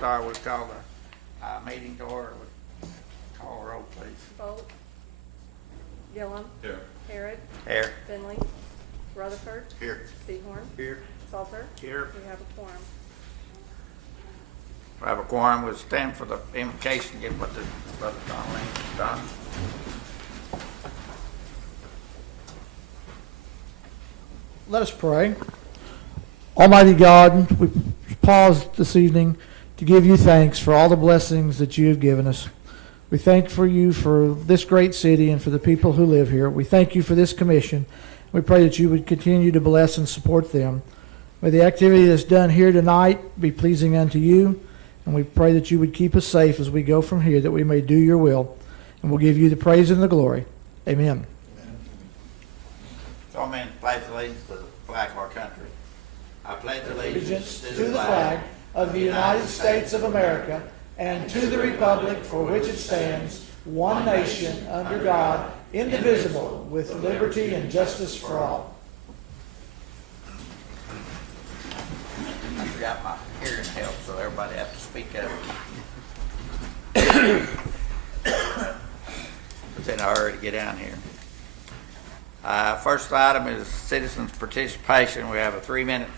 start, we'll call the meeting to order. Call roll, please. Bolt. Gillum. Here. Harrod. Here. Finley. Rutherford. Here. Seahorn. Here. Salter. Here. We have a quorum. We have a quorum. We'll stand for the invocation, get what the Brother Donnelly has done. Let us pray. Almighty God, we pause this evening to give you thanks for all the blessings that you have given us. We thank for you for this great city and for the people who live here. We thank you for this commission. We pray that you would continue to bless and support them. May the activity that's done here tonight be pleasing unto you, and we pray that you would keep us safe as we go from here, that we may do your will, and we'll give you the praise and the glory. Amen. So I'm in pledge allegiance to the flag of our country. I pledge allegiance To the flag of the United States of America and to the republic for which it stands, one nation, under God, indivisible, with liberty and justice for all. I forgot my hearing help, so everybody has to speak up. It's in a hurry to get down here. First item is citizens' participation. We have a 3-minute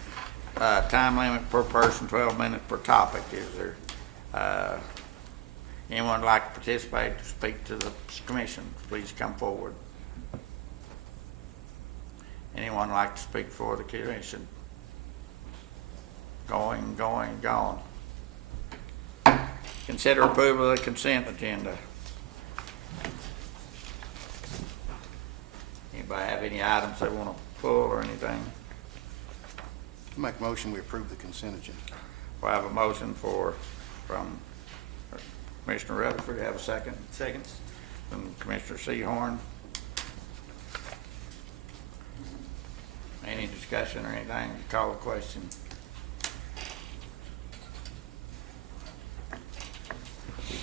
time limit per person, 12 minutes per topic. Is there anyone would like to participate to speak to the commission? Please come forward. Anyone like to speak for the commission? Gone. Consider approval of the consent agenda. Anybody have any items they want to pull or anything? Make a motion, we approve the consent agenda. We have a motion from Commissioner Rutherford. Have a second? Second. From Commissioner Seahorn. Any discussion or anything? Call the question.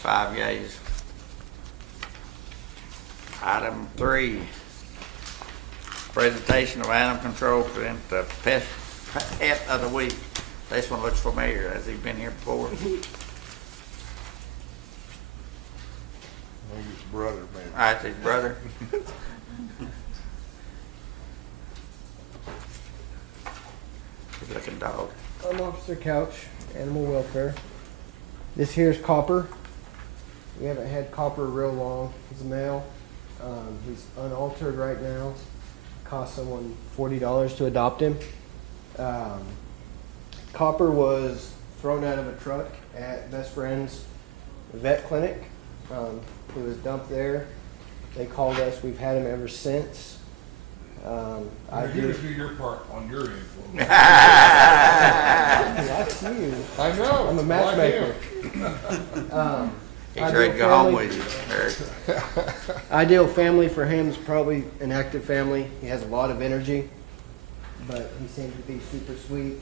Five yeas. Item 3. Presentation of animal control, present the pet of the week. This one looks familiar. Has he been here before? Maybe his brother, man. That's his brother. Good looking dog. I'm Officer Couch, Animal Welfare. This here is Copper. We haven't had Copper real long. He's a male. He's unaltered right now. Cost someone $40 to adopt him. Copper was thrown out of a truck at Best Friend's vet clinic. He was dumped there. They called us. We've had him ever since. You just do your part on your end for me. That's you. I know. I'm a I matchmaker. He's ready to go home with you, Eric. Ideal family for him is probably an active family. He has a lot of energy, but he seems to be super sweet.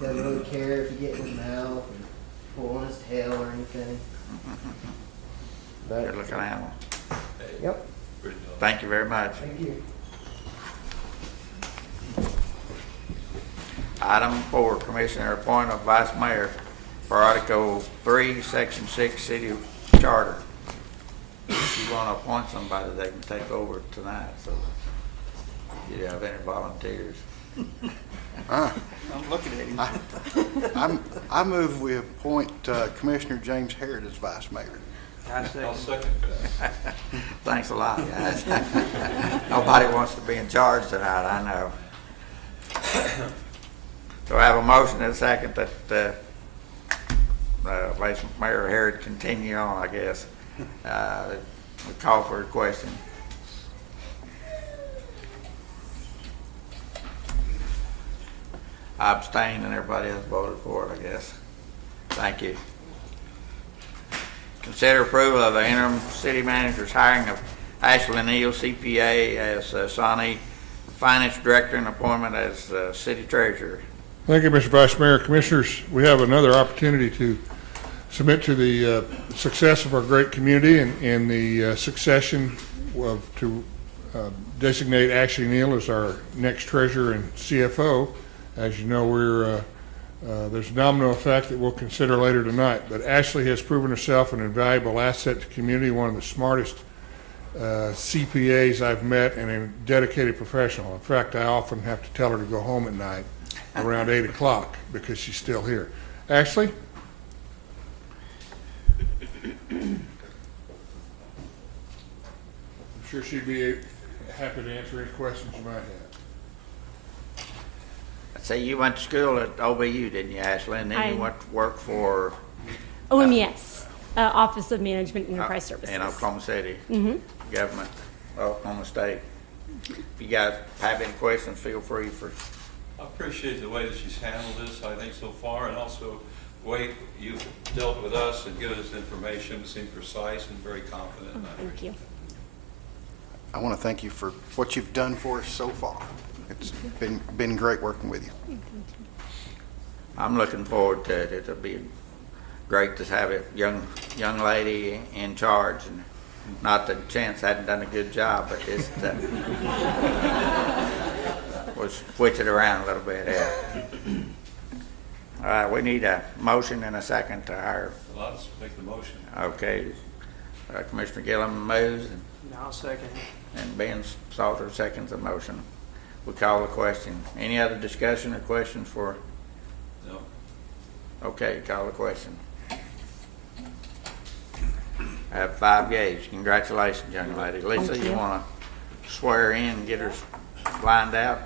Doesn't really care if you get in his mouth and pull on his tail or anything. Good looking animal. Yep. Thank you very much. Thank you. Item 4, Commissioner appointment of Vice Mayor for Article 3, Section 6, City Charter. If you want to appoint somebody, they can take over tonight, so if you have any volunteers. I'm looking at him. I move we appoint Commissioner James Harrod as vice mayor. I'll second that. Thanks a lot, guys. Nobody wants to be in charge tonight, I know. So I have a motion and a second that Vice Mayor Harrod continue on, I guess. We call for a question. I abstained and everybody else voted for it, I guess. Thank you. Consider approval of the interim city manager's hiring of Ashley Neal, CPA, as Sawney Finance Director and appointment as City Treasurer. Thank you, Mr. Vice Mayor. Commissioners, we have another opportunity to submit to the success of our great community and the succession to designate Ashley Neal as our next treasurer and CFO. As you know, we're There's a domino effect that we'll consider later tonight, but Ashley has proven herself an invaluable asset to the community, one of the smartest CPAs I've met, and a dedicated professional. In fact, I often have to tell her to go home at night around 8 o'clock because she's still here. Ashley? I'm sure she'd be happy to answer any questions you might have. So you went to school at OBU, didn't you, Ashley? And then you went to work for OMES, Office of Management and Enterprise Services. in Oklahoma City, Mm-hmm. government, Oklahoma State. If you guys have any questions, feel free for. I appreciate the way that she's handled this, I think, so far, and also the way you've dealt with us and given us information, seemed precise and very confident. and I Thank you. I want to thank you for what you've done for us so far. It's been great working with you. I'm looking forward to it. It'll be great to have a young lady in charge, and not that Chance hadn't done a good job, but just we'll switch it around a little bit. Yeah. All right, we need a motion and a second to hire. Well, I'll just make the motion. Okay, Commissioner Gillum moves, I'll second. and Ben Salter seconds the motion. We call the question. Any other discussion or questions for? No? Okay, call the question. I have 5 yeas. Congratulations, young lady. Lisa, Thank you you. want to swear in and get her lined out?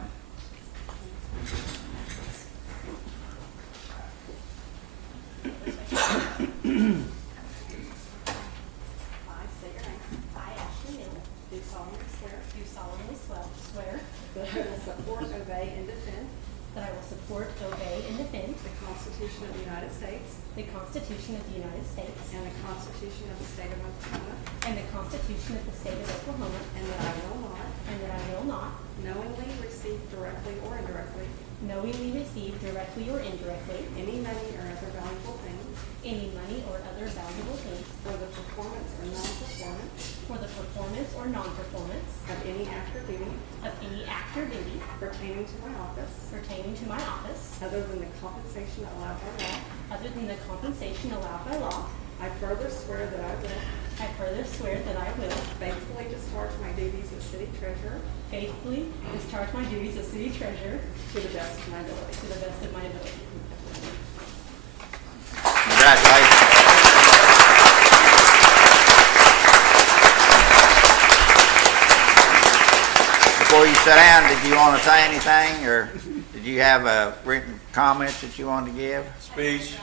I state your name. I, Ashley Miller, Do solemnly swear do solemnly swear that I will support, obey, and defend that I will support, obey, and defend the Constitution of the United States the Constitution of the United States and the Constitution of the State of Oklahoma, and the Constitution of the State of Oklahoma, and that I will not and that I will not knowingly receive directly or indirectly knowingly receive directly or indirectly any money or other valuable thing any money or other valuable things for the performance or non-performance for the performance or non-performance of any act or duty of any act or duty pertaining to my office pertaining to my office other than the compensation allowed by law. other than the compensation allowed by law. I further swear that I will I further swear that I will faithfully discharge my duties as city treasurer faithfully discharge my duties as city treasurer to the best of my ability. to the best of my ability. Congratulations. Before you sit down, did you want to say anything, or did you have written comments that you wanted to give? Speech?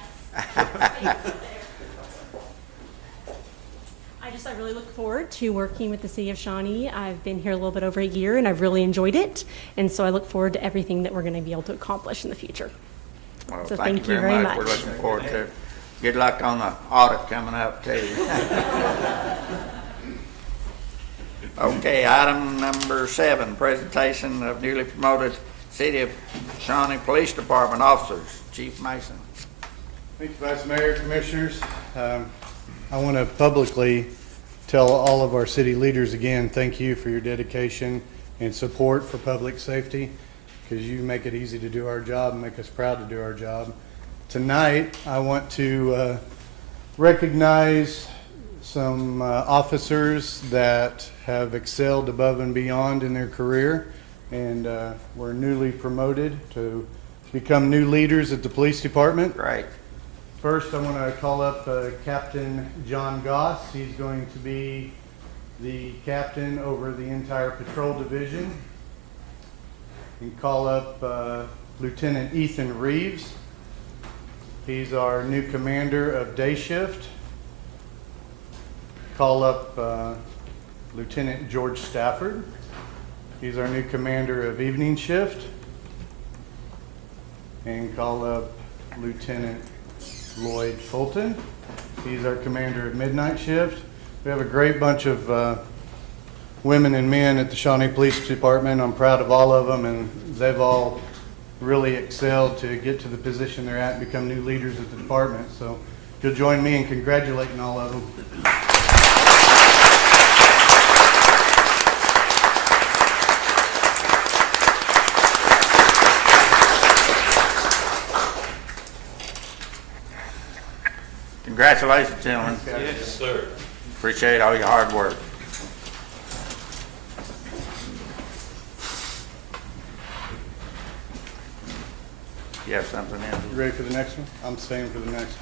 I really look forward to working with the City of Shawnee. I've been here a little bit over a year and I've really enjoyed it. And so I look forward to everything that we're going to be able to accomplish in the future. Well, So thank you very much. We're looking forward to it. Good luck on the audit coming up, too. Okay, item number 7, presentation of newly promoted City of Shawnee Police Department officers. Chief Mason. Thank you, Vice Mayor, Commissioners. I want to publicly tell all of our city leaders again, thank you for your dedication and support for public safety, because you make it easy to do our job and make us proud to do our job. Tonight, I want to recognize some officers that have excelled above and beyond in their career and were newly promoted to become new leaders at the police department. Great. First, I want to call up Captain John Goss. He's going to be the captain over the entire patrol division. And call up Lieutenant Ethan Reeves. He's our new commander of day shift. Call up Lieutenant George Stafford. He's our new commander of evening shift. And call up Lieutenant Lloyd Fulton. He's our commander of midnight shift. We have a great bunch of women and men at the Shawnee Police Department. I'm proud of all of them, and they've all really excelled to get to the position they're at and become new leaders of the department. So if you'll join me in congratulating all of them. Congratulations, gentlemen. Yes, sir. Appreciate all your hard work. You have something You else? ready for the next one? I'm staying for the next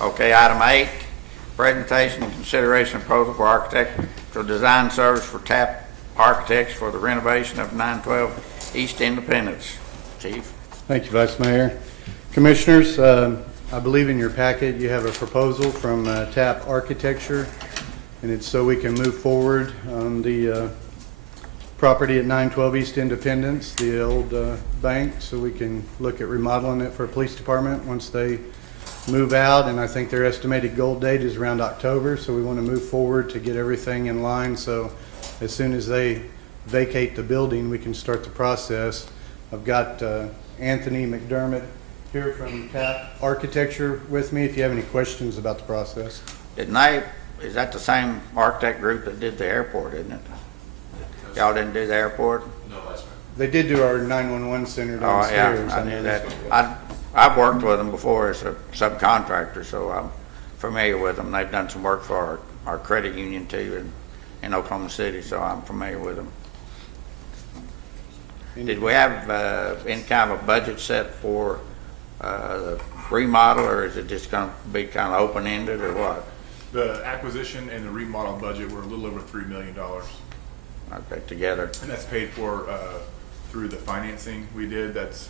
one. Okay, item 8, presentation and consideration of proposal for architectural design service for TAP Architects for the renovation of 912 East Independence. Chief? Thank you, Vice Mayor. Commissioners, I believe in your packet you have a proposal from TAP Architecture, and it's so we can move forward on the property at 912 East Independence, the old bank, so we can look at remodeling it for a police department once they move out. And I think their estimated goal date is around October, so we want to move forward to get everything in line. So as soon as they vacate the building, we can start the process. I've got Anthony Mcdermott here from TAP Architecture with me if you have any questions about the process. Is that the same architect group that did the airport, isn't it? Y'all didn't do the airport? They did do our 911 center Oh, downstairs. yeah, I knew that. I've worked with them before as a subcontractor, so I'm familiar with them. They've done some work for our credit union too in Oklahoma City, so I'm familiar with them. Did we have any kind of a budget set for the remodel, or is it just going to be kind of open-ended, or what? The acquisition and the remodel budget were a little over $3 million. Okay, together. And that's paid for through the financing we did. That's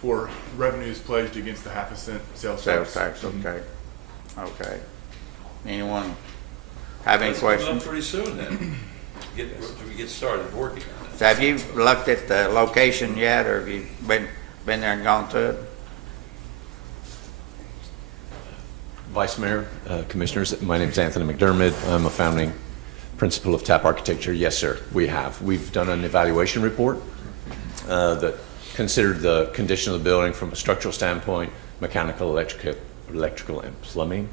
for revenues pledged against the 0.5 cent sales tax. Sales tax, okay. Okay. Anyone have any That's coming up questions? pretty soon then. We get started working on it. So have you looked at the location yet, or have you been there and gone to it? Vice Mayor, Commissioners, my name is Anthony McDermott. I'm a founding principal of TAP Architecture. Yes, sir, we have. We've done an evaluation report that considered the condition of the building from a structural standpoint, mechanical, electrical, and plumbing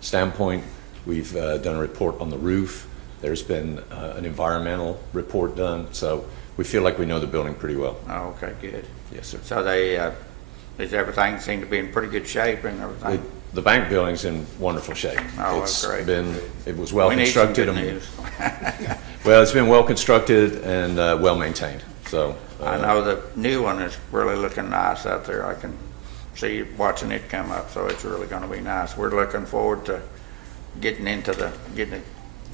standpoint. We've done a report on the roof. There's been an environmental report done, so we feel like we know the building pretty well. Oh, okay, good. Yes, sir. So is everything seem to be in pretty good shape and everything? The bank building's in wonderful shape. Oh, that's great. It was well We need some constructed. good news. Well, it's been well constructed and well maintained, so. I know the new one is really looking nice out there. I can see watching it come up, so it's really going to be nice. We're looking forward to getting it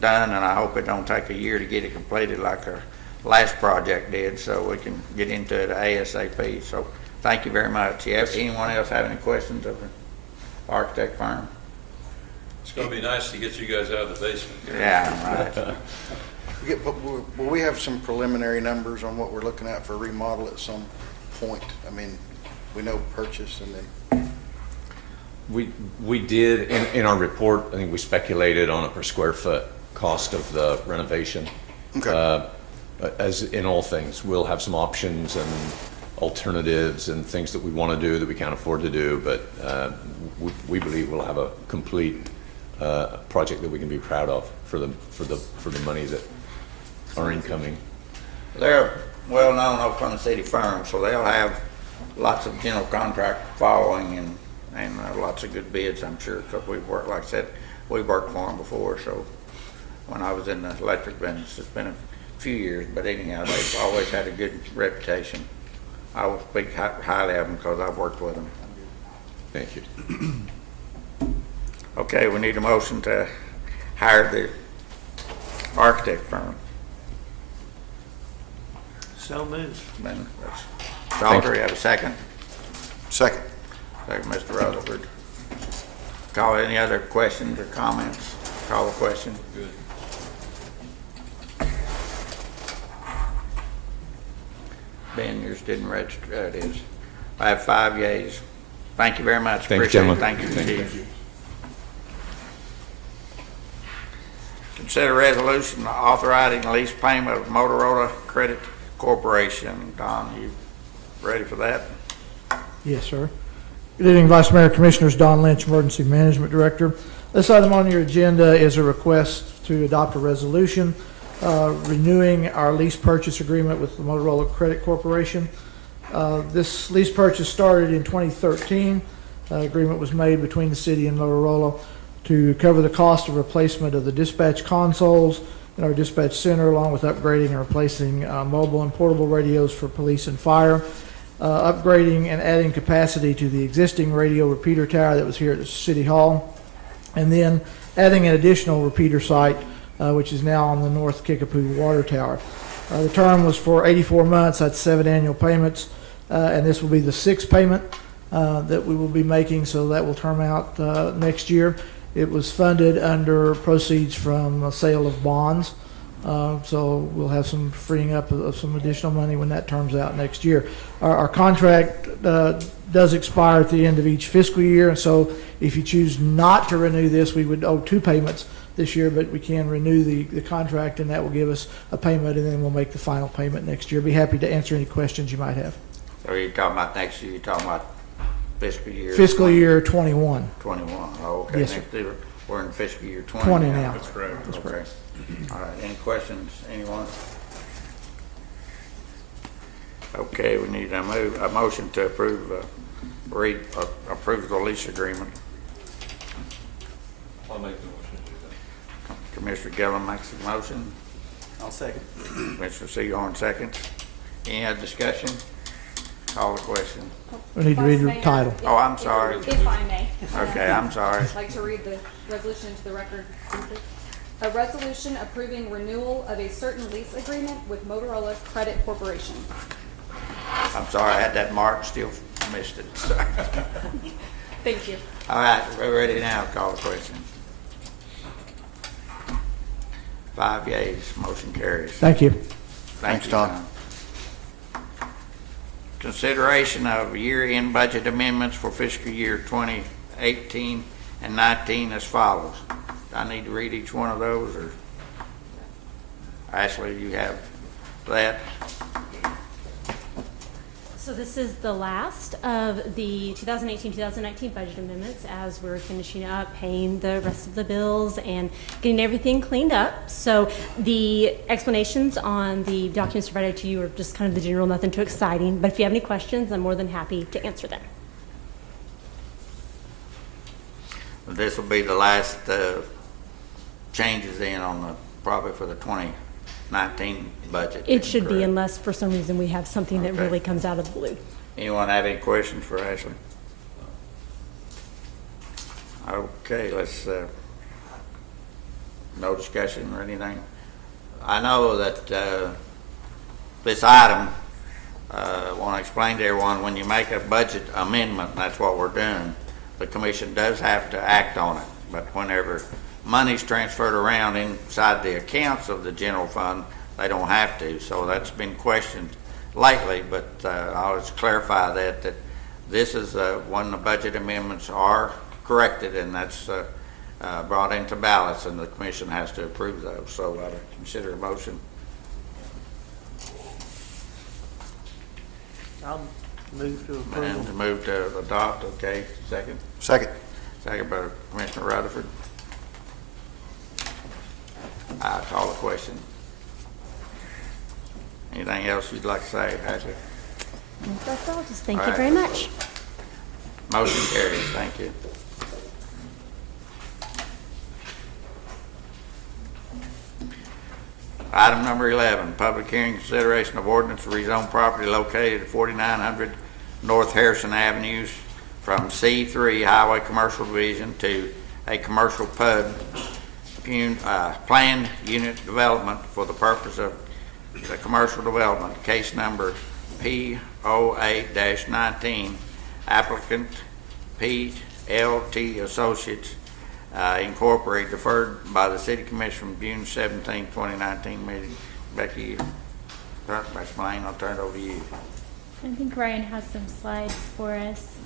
done, and I hope it don't take a year to get it completed like our last project did, so we can get into it ASAP. So thank you very much. Anyone else have any questions of the architect firm? It's gonna be nice to get you guys out of the basement. Yeah, right. Will we have some preliminary numbers on what we're looking at for remodel at some point? I mean, we know purchase and then. We did, in our report, I think we speculated on a per square foot cost of the renovation. Okay. As in all things, we'll have some options and alternatives and things that we want to do that we can't afford to do, but we believe we'll have a complete project that we can be proud of for the money that are incoming. They're well-known Oklahoma City firm, so they'll have lots of general contract following and lots of good bids, I'm sure, because we've worked, like I said, we've worked for them before. So when I was in the electric business, it's been a few years, but anyhow, they've always had a good reputation. I will speak highly of them because I've worked with them. Thank you. Okay, we need a motion to hire the architect firm. So moved. Salter, you have a second? Second. Second, Mr. Rutherford. Call any other questions or comments? Call the question. Good. Ben, yours didn't register. It is. I have 5 yeas. Thank you very much. Thank you, Appreciate it. gentlemen. Thank you, Chief. Consider resolution authorizing lease payment of Motorola Credit Corporation. Don, you ready for that? Yes, sir. Good evening, Vice Mayor, Commissioners. Don Lynch, Emergency Management Director. This item on your agenda is a request to adopt a resolution renewing our lease purchase agreement with the Motorola Credit Corporation. This lease purchase started in 2013. Agreement was made between the city and Motorola to cover the cost of replacement of the dispatch consoles in our dispatch center, along with upgrading and replacing mobile and portable radios for police and fire, upgrading and adding capacity to the existing radio repeater tower that was here at the City Hall, and then adding an additional repeater site, which is now on the North Kickapoo Water Tower. The term was for 84 months. That's 7 annual payments, and this will be the 6th payment that we will be making, so that will term out next year. It was funded under proceeds from a sale of bonds, so we'll have some freeing up of some additional money when that terms out next year. Our contract does expire at the end of each fiscal year, and so if you choose not to renew this, we would owe 2 payments this year, but we can renew the contract, and that will give us a payment, and then we'll make the final payment next year. Be happy to answer any questions you might have. So you're talking about next year, you're talking about fiscal year? Fiscal year 21. 21, oh, okay. Yes, sir. Next year, we're in fiscal year 20 20 now. That's correct. That's Okay. All right, any questions, anyone? Okay, we need a motion to approve, approve the lease agreement. I'll make the motion to do that. Commissioner Gillum makes the motion. I'll second. Commissioner Seahorn seconds. Any other discussion? Call the question. We need to read the Vice Mayor, title. Oh, I'm sorry. If I may. Okay, I'm sorry. I'd like to read the resolution into the record. A resolution approving renewal of a certain lease agreement with Motorola Credit Corporation. I'm sorry, I had that marked, still missed it. Sorry. Thank you. All right, we're ready now. Call the question. 5 yeas, motion carries. Thank you. Thank Thanks, you, Tom. Consideration of year-end budget amendments for fiscal year 2018 and 19 as follows. Do I need to read each one of those, or Ashley, you have that? So this is the last of the 2018-2019 budget amendments as we're finishing up paying the rest of the bills and getting everything cleaned up. So the explanations on the documents provided to you are just kind of the general, nothing too exciting. But if you have any questions, I'm more than happy to answer them. This will be the last changes in on the, probably for the 2019 budget. It should be, correct? unless for some reason we have something that Okay. really comes out of the blue. Anyone have any questions for Ashley? Okay, let's, no discussion or anything. I know that this item, I want to explain to everyone, when you make a budget amendment, and that's what we're doing, the commission does have to act on it. But whenever money's transferred around inside the accounts of the general fund, they don't have to. So that's been questioned lately, but I'll just clarify that this is when the budget amendments are corrected, and that's brought into ballots, and the commission has to approve those. So I consider a motion. I'll move to And approval. to move to adopt, okay, second. Second. Second by Commissioner Rutherford. I call the question. Anything else you'd like to say, Ashley? That's all. Just thank All you right. very much. Motion carries, thank you. Item number 11, public hearing consideration of ordinance to rezone property located at 4900 North Harrison Avenues from C3 Highway Commercial Division to a commercial pub planned unit development for the purpose of the commercial development, case number P08-19, applicant PLT Associates Incorporated, deferred by the City Commission from June 17, 2019 meeting. Becky, explain, I'll turn it over to you. I think Ryan has some slides for us.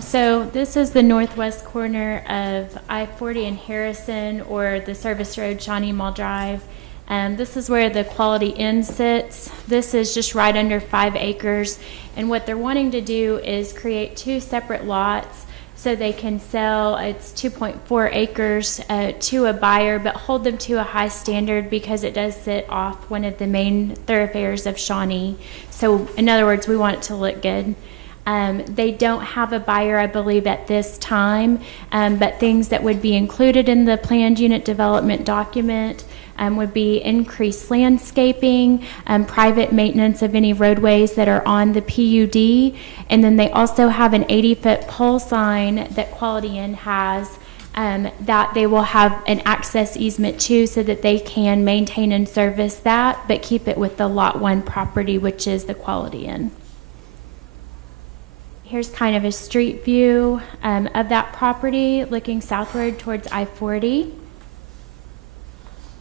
So this is the northwest corner of I-40 and Harrison, or the service road Shawnee Mall Drive. This is where the Quality Inn sits. This is just right under 5 acres. And what they're wanting to do is create 2 separate lots so they can sell, it's 2.4 acres to a buyer, but hold them to a high standard because it does sit off one of the main thoroughfares of Shawnee. So in other words, we want it to look good. They don't have a buyer, I believe, at this time, but things that would be included in the planned unit development document would be increased landscaping, private maintenance of any roadways that are on the PUD, and then they also have an 80-foot pole sign that Quality Inn has that they will have an access easement to so that they can maintain and service that, but keep it with the Lot 1 property, which is the Quality Inn. Here's kind of a street view of that property looking southward towards I-40.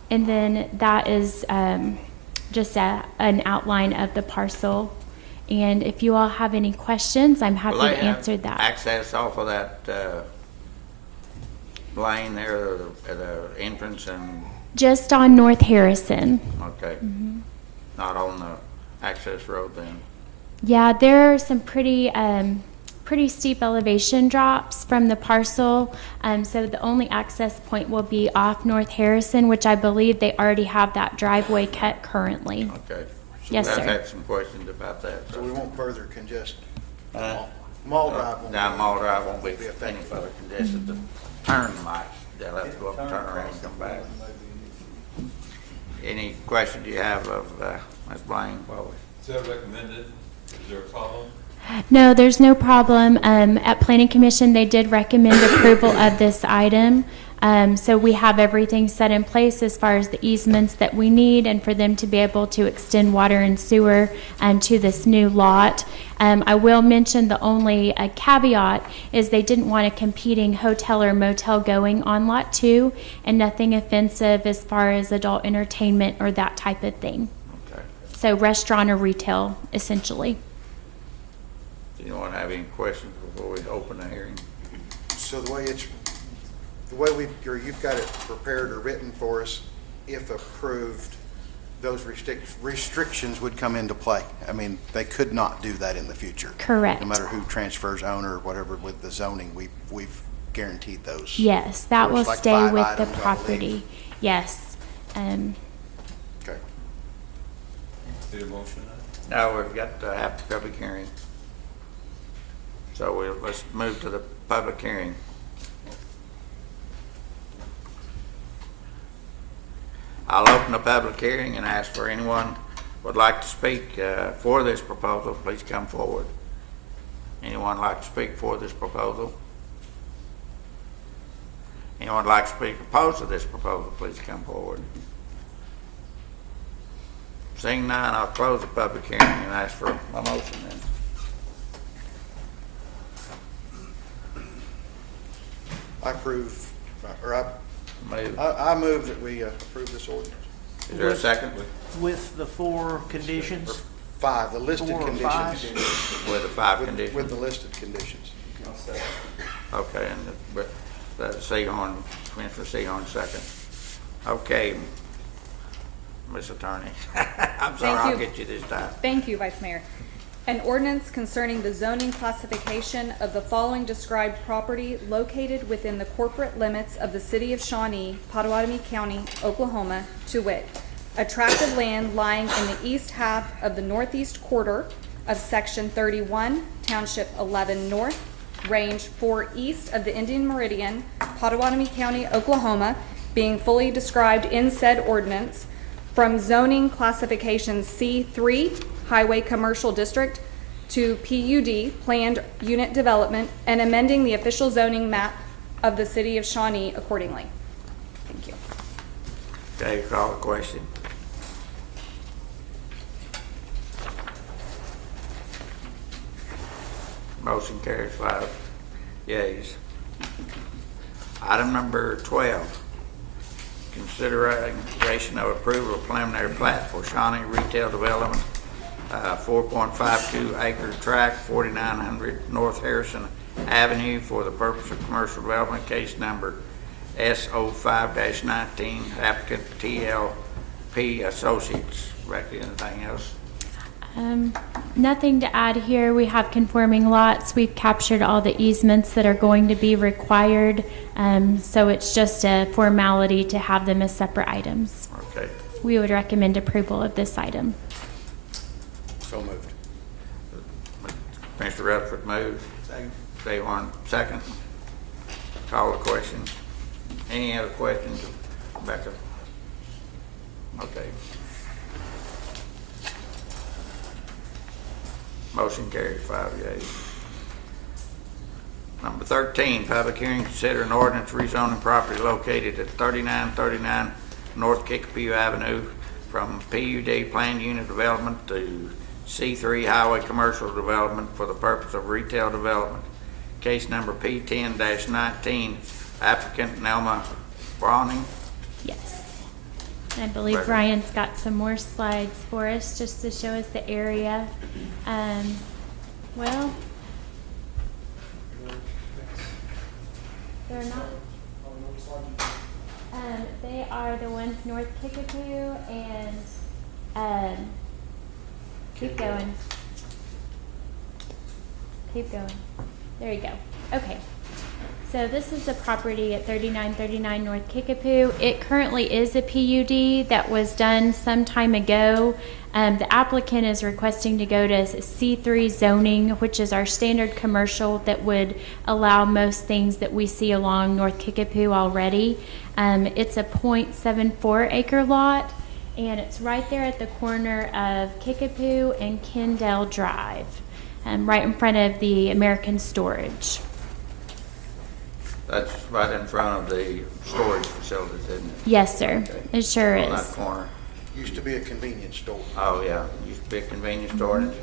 And then that is just an outline of the parcel. And if you all have any questions, I'm happy Will to they have answer that. access off of that lane there, the entrance and, Just on North Harrison. okay. Not on the access road then? Yeah, there are some pretty steep elevation drops from the parcel. So the only access point will be off North Harrison, which I believe they already have that driveway cut currently. Okay. Yes, I've sir. had some questions about that. So we won't further congest. Uh, Mall Drive won't. Down be- Mall Drive won't be any affected. further congested. The turn might, they'll have to go up and turn around and come back. Any questions you have of Ms. Blaine? Is that recommended? Is there a problem? No, there's no problem. At Planning Commission, they did recommend approval of this item. So we have everything set in place as far as the easements that we need and for them to be able to extend water and sewer to this new lot. I will mention the only caveat is they didn't want a competing hotel or motel going on Lot 2 and nothing offensive as far as adult entertainment or that type of thing. Okay. So restaurant or retail, essentially. Do you want to have any questions before we open the hearing? So the way you've got it prepared or written for us, if approved, those restrictions would come into play. I mean, they could not do that in the future. Correct. No matter who transfers owner or whatever with the zoning, we've guaranteed those. Yes, that Or will it's like stay 5 with the items, I believe. property. Yes. Okay. Need a motion on it? No, we've got to have the public hearing. So let's move to the public hearing. I'll open the public hearing and ask for anyone would like to speak for this proposal, please come forward. Anyone like to speak for this proposal? Anyone like to speak opposed to this proposal, please come forward. Seeing none, I'll close the public hearing and ask for a motion then. I approve, or Move. I move that we approve this ordinance. Is there a second? With the 4 conditions? Or 5, the listed 4 or conditions. 5? With the 5 With conditions? the listed conditions. Okay, and Seahorn, Commissioner Seahorn second. Okay, Ms. Attorney. I'm sorry, I'll you. get you this time. Thank you, Vice Mayor. An ordinance concerning the zoning classification of the following described property located within the corporate limits of the city of Shawnee, Pottawatomie County, Oklahoma, to wit, a tract of land lying in the east half of the northeast quarter of Section 31, Township 11 North, Range 4 east of the Indian Meridian, Pottawatomie County, Oklahoma, being fully described in said ordinance, from zoning classification C3, Highway Commercial District, to PUD, Planned Unit Development, and amending the official zoning map of the city of Shawnee accordingly. Thank you. Okay, call the question. Motion carries 5 yeas. Item number 12, consideration of approval of preliminary plat for Shawnee Retail Development, 4.52 acre tract, 4900 North Harrison Avenue for the purpose of commercial development, case number S05-19, applicant TLP Associates. Becky, anything else? Nothing to add here. We have conforming lots. We've captured all the easements that are going to be required. So it's just a formality to have them as separate items. Okay. We would recommend approval of this item. So moved. Mr. Rutherford moves. Dave Warren, second. Call the question. Any other questions? Rebecca? Okay. Motion carries 5 yeas. Number 13, public hearing, consider an ordinance rezoning property located at 3939 North Kickapoo Avenue from PUD Planned Unit Development to C3 Highway Commercial Development for the purpose of retail development. Case number P10-19, applicant Nelma Browning. Yes. I believe Ryan's got some more slides for us just to show us the area. Well, they're not. They are the ones North Kickapoo and keep going. Keep going. There you go. Okay. So this is the property at 3939 North Kickapoo. It currently is a PUD that was done some time ago. The applicant is requesting to go to C3 zoning, which is our standard commercial that would allow most things that we see along North Kickapoo already. It's a 0.74 acre lot, and it's right there at the corner of Kickapoo and Kendall Drive, right in front of the American Storage. That's right in front of the storage facilities, isn't it? Yes, sir. Okay. It sure On that is. corner. Used to be a convenience store. Oh, yeah. Used to be a convenience store. and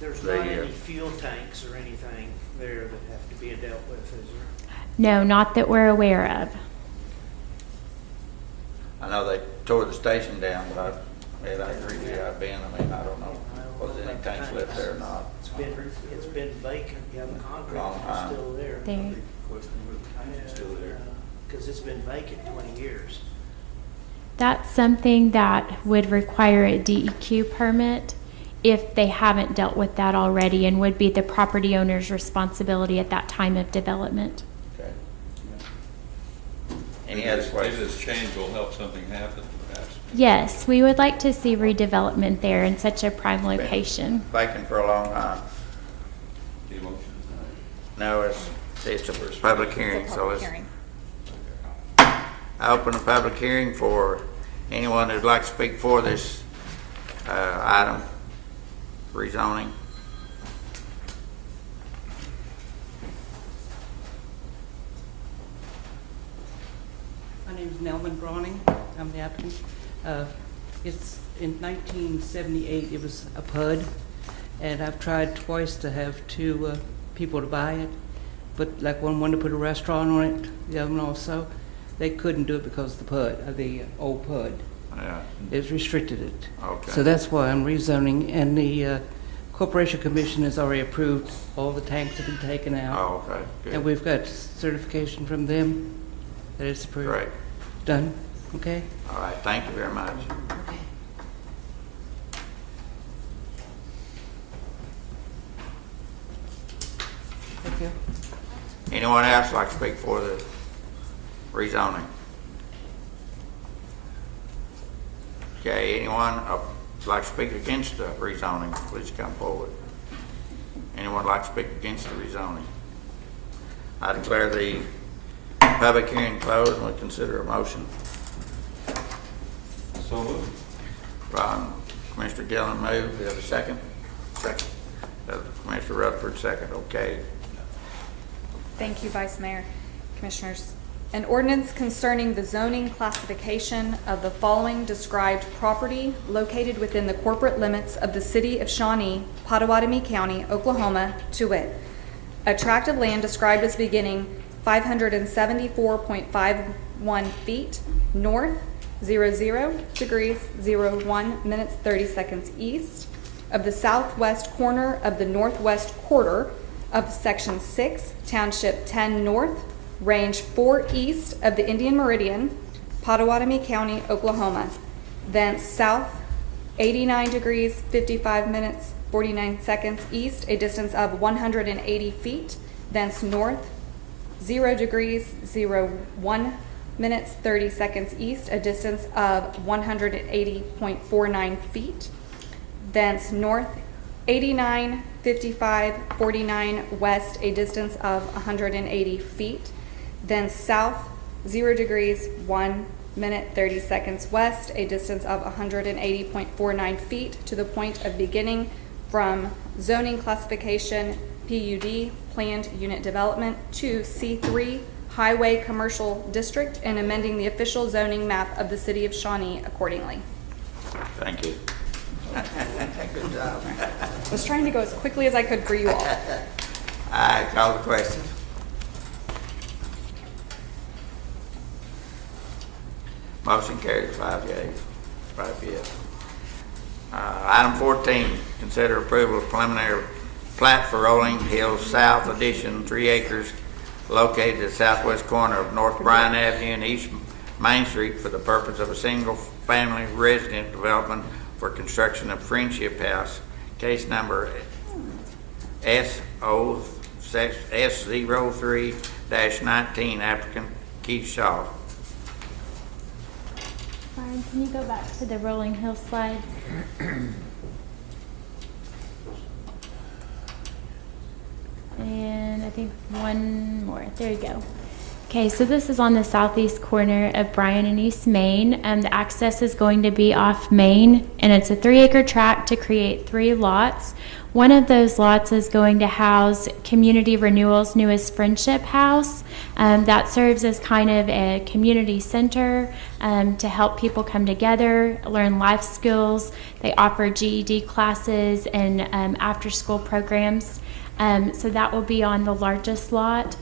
There's they, not any fuel tanks or anything there that have to be dealt with, is there? No, not that we're aware of. I know they tore the station down, but I agree with you. I've been, I mean, I don't know whether any tanks left there or not. It's been vacant, yeah, the concrete Long is time. still there. There. Because it's been vacant 20 years. That's something that would require a DEQ permit if they haven't dealt with that already, and would be the property owner's responsibility at that time of development. Okay. Any other Maybe questions? this change will help something happen, perhaps. Yes, we would like to see redevelopment there in such a prime location. Vacant for a long time. The emotion. No, it's a public hearing, It's a so public it's. hearing. I open a public hearing for anyone who'd like to speak for this item, rezoning. My name is Nelman Brawning. I'm the applicant. It's in 1978, it was a PUD, and I've tried twice to have two people to buy it, but like one wanted to put a restaurant on it, the other one also. They couldn't do it because of the PUD, the old PUD. Yeah. It restricted it. Okay. So that's why I'm rezoning, and the Corporation Commission has already approved. All the tanks have been taken out. Oh, okay, And good. we've got certification from them that it's approved. Great. Done, okay? All right, thank you very much. Thank you. Anyone else like to speak for the rezoning? Okay, anyone like to speak against the rezoning, please come forward. Anyone like to speak against the rezoning? I declare the public hearing closed and we consider a motion. So moved. Ron, Commissioner Dillon moved, we have a second? Second. Commissioner Rutherford, second, okay. Thank you, Vice Mayor. Commissioners, an ordinance concerning the zoning classification of the following described property located within the corporate limits of the city of Shawnee, Pottawatomie County, Oklahoma, to wit: a tract of land described as beginning 574.51 feet north, 00 degrees 01 minutes 30 seconds east of the southwest corner of the northwest quarter of Section 6, Township 10 North, Range 4 east of the Indian Meridian, Pottawatomie County, Oklahoma, thence south 89 degrees 55 minutes 49 seconds east, a distance of 180 feet, thence north, 0 degrees, 1 minutes, 30 seconds east, a distance of 180.49 feet, thence north, 89, 55, 49 west, a distance of 180 feet, then south, 0 degrees, 1 minute, 30 seconds west, a distance of 180.49 feet to the point of beginning from zoning classification PUD, planned unit development, to C3 Highway Commercial District, and amending the official zoning map of the city of Shawnee accordingly. Thank you. Good job. I was trying to go as quickly as I could for you all. All right, call the question. Motion carries 5 yeas, 5 yes. Item 14, consider approval of preliminary plat for Rolling Hills South Addition, 3 acres, located at southwest corner of North Bryan Avenue and East Main Street for the purpose of a single-family resident development for construction of Friendship House, case number S03-19, applicant Keith Shaw. Brian, can you go back to the Rolling Hill slides? And I think one more. There you go. Okay, so this is on the southeast corner of Bryan and East Main. The access is going to be off Main, and it's a 3-acre tract to create 3 lots. One of those lots is going to house Community Renewal's newest Friendship House. That serves as kind of a community center to help people come together, learn life skills. They offer GED classes and after-school programs. So that will be on the largest lot.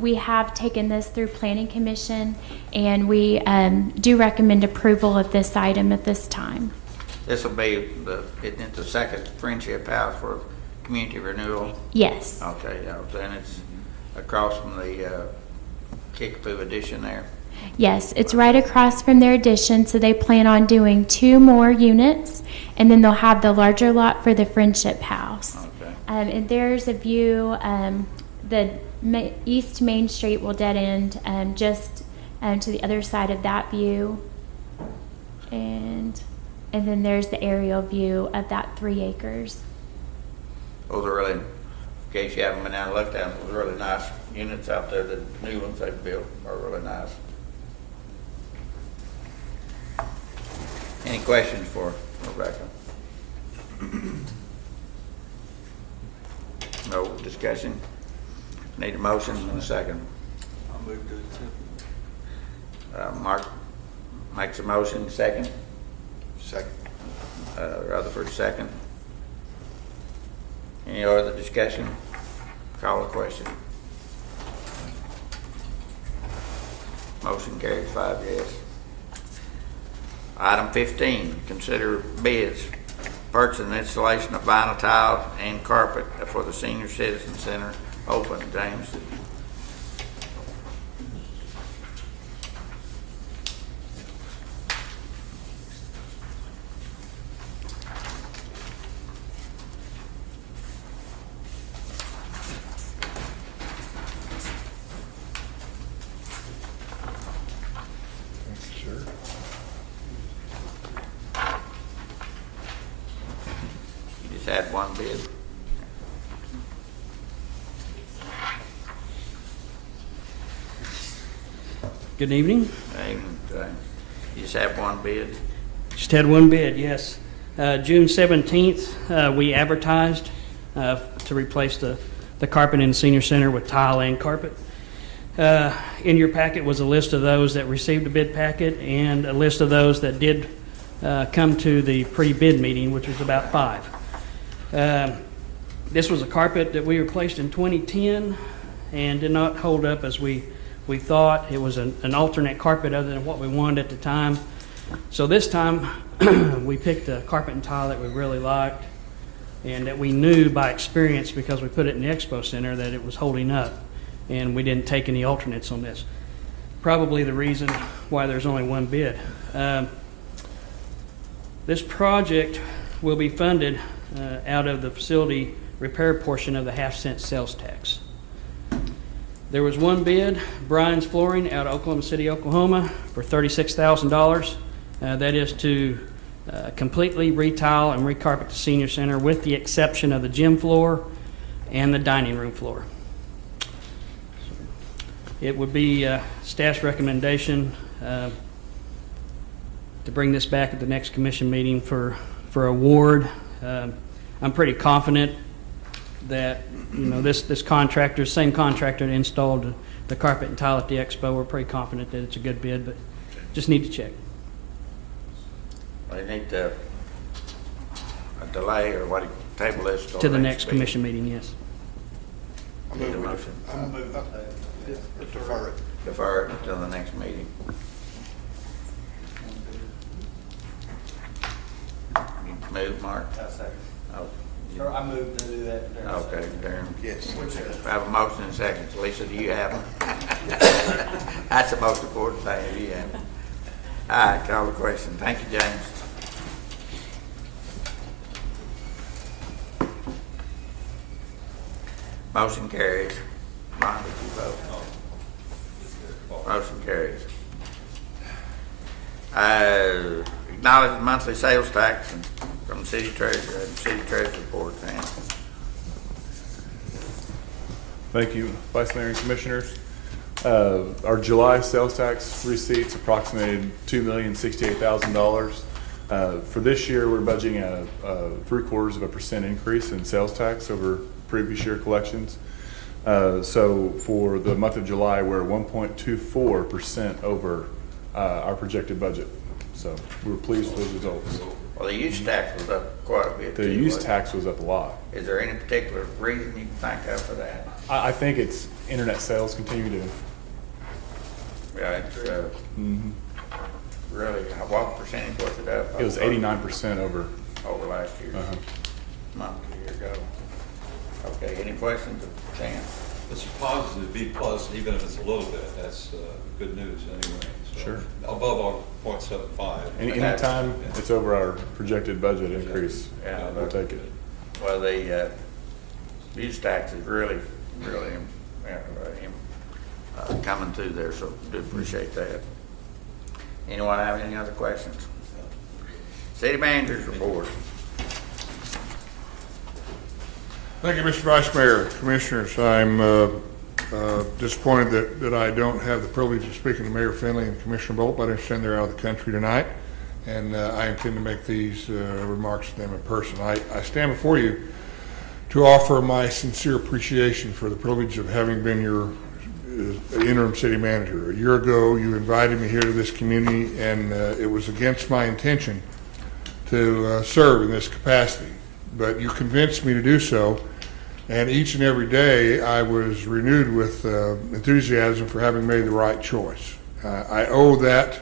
We have taken this through Planning Commission, and we do recommend approval of this item at this time. This will be the second Friendship House for Community Renewal? Yes. Okay, yeah, then it's across from the Kickapoo addition there? Yes, it's right across from their addition, so they plan on doing 2 more units, and then they'll have the larger lot for the Friendship House. Okay. And there's a view, the East Main Street will dead end just to the other side of that view. And then there's the aerial view of that 3 acres. Those are really, in case you haven't been down and looked at them, those are really nice units out there. The new ones they've built are really nice. Any questions for Rebecca? No discussion? Need a motion and a second. I'll move to accept. Mark makes a motion, second. Second. Rutherford, second. Any other discussion? Call the question. Motion carries 5 yes. Item 15, consider bids, purchase and installation of vinyl tile and carpet for the Senior Citizen Center open. James? Sure. You just had one bid. Good evening. You just have one bid. Just had one bid, yes. June 17th, we advertised to replace the carpet in the senior center with tile and carpet. In your packet was a list of those that received a bid packet and a list of those that did come to the pre-bid meeting, which was about 5. This was a carpet that we replaced in 2010 and did not hold up as we thought. It was an alternate carpet other than what we wanted at the time. So this time we picked a carpet and tile that we really liked and that we knew by experience, because we put it in the expo center, that it was holding up, and we didn't take any alternates on this. Probably the reason why there's only one bid. This project will be funded out of the facility repair portion of the half-cent sales tax. There was one bid, Brian's Flooring out of Oklahoma City, Oklahoma, for $36,000. That is to completely retile and recarpet the senior center with the exception of the gym floor and the dining room floor. It would be staff's recommendation to bring this back at the next commission meeting for award. I'm pretty confident that, you know, this contractor, same contractor that installed the carpet and tile at the expo, we're pretty confident that it's a good bid, but just need to check. They need to delay or what, table this till To the next meeting. commission meeting, yes. Need a motion. Defer it. Defer it until the next meeting. You move, Mark? Oh, you- I moved to do that. Okay, Darren. Yes. I have a motion and a second. Lisa, do you have them? That's the most important thing. Do you have them? All right, call the question. Thank you, James. Motion carries. Ron, did you vote? Motion carries. Acknowledge the monthly sales tax from the city treasurer and city treasurer report. Dan. Thank you, Vice Mayor and Commissioners. Our July sales tax receipts approximated $2,068,000. For this year, we're budgeting a 0.75% increase in sales tax over previous year collections. So for the month of July, we're 1.24% over our projected budget. So we're pleased with those results. Well, the use tax was up quite a bit. The too, use wasn't tax was up a lot. it? Is there any particular reason you can think of for that? I think it's internet sales continue to. Yeah, it's really, what percentage was it up? It was 89% over. Over last year, month, a year ago. Okay, any questions of Sam? It's a positive, B plus, even if it's a little bit, that's good news anyway. So Sure. Above our 0.75. Anytime it's over our projected budget increase, Yeah, we'll take it. Well, the use tax is really coming through there, so do appreciate that. Anyone have any other questions? City managers report. Thank you, Mr. Vice Mayor. Commissioners, I'm disappointed that I don't have the privilege of speaking to Mayor Finley and Commissioner Bolt, but I understand they're out of the country tonight, and I intend to make these remarks to them in person. I stand before you to offer my sincere appreciation for the privilege of having been your interim city manager. A year ago, you invited me here to this community, and it was against my intention to serve in this capacity, but you convinced me to do so. And each and every day, I was renewed with enthusiasm for having made the right choice. I owe that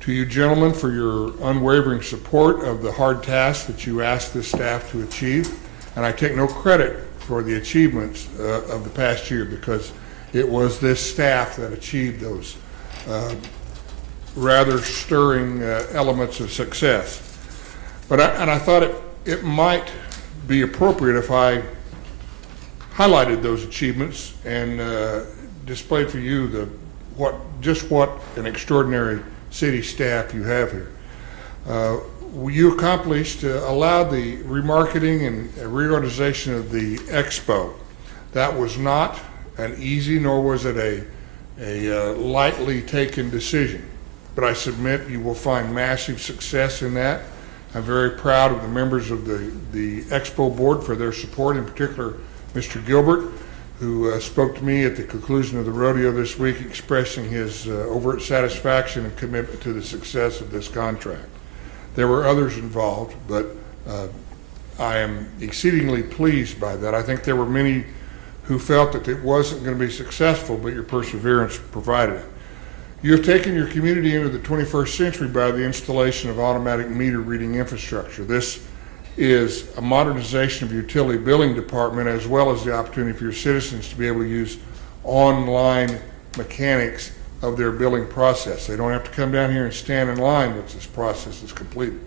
to you gentlemen for your unwavering support of the hard task that you asked this staff to achieve. And I take no credit for the achievements of the past year, because it was this staff that achieved those rather stirring elements of success. But I thought it might be appropriate if I highlighted those achievements and displayed for you what an extraordinary city staff you have here. You accomplished, allowed the remarketing and reorganization of the expo. That was not an easy, nor was it a lightly taken decision. But I submit you will find massive success in that. I'm very proud of the members of the expo board for their support, in particular Mr. Gilbert, who spoke to me at the conclusion of the rodeo this week, expressing his overt satisfaction and commitment to the success of this contract. There were others involved, but I am exceedingly pleased by that. I think there were many who felt that it wasn't going to be successful, but your perseverance provided it. You have taken your community into the 21st century by the installation of automatic meter reading infrastructure. This is a modernization of your utility billing department, as well as the opportunity for your citizens to be able to use online mechanics of their billing process. They don't have to come down here and stand in line once this process is completed.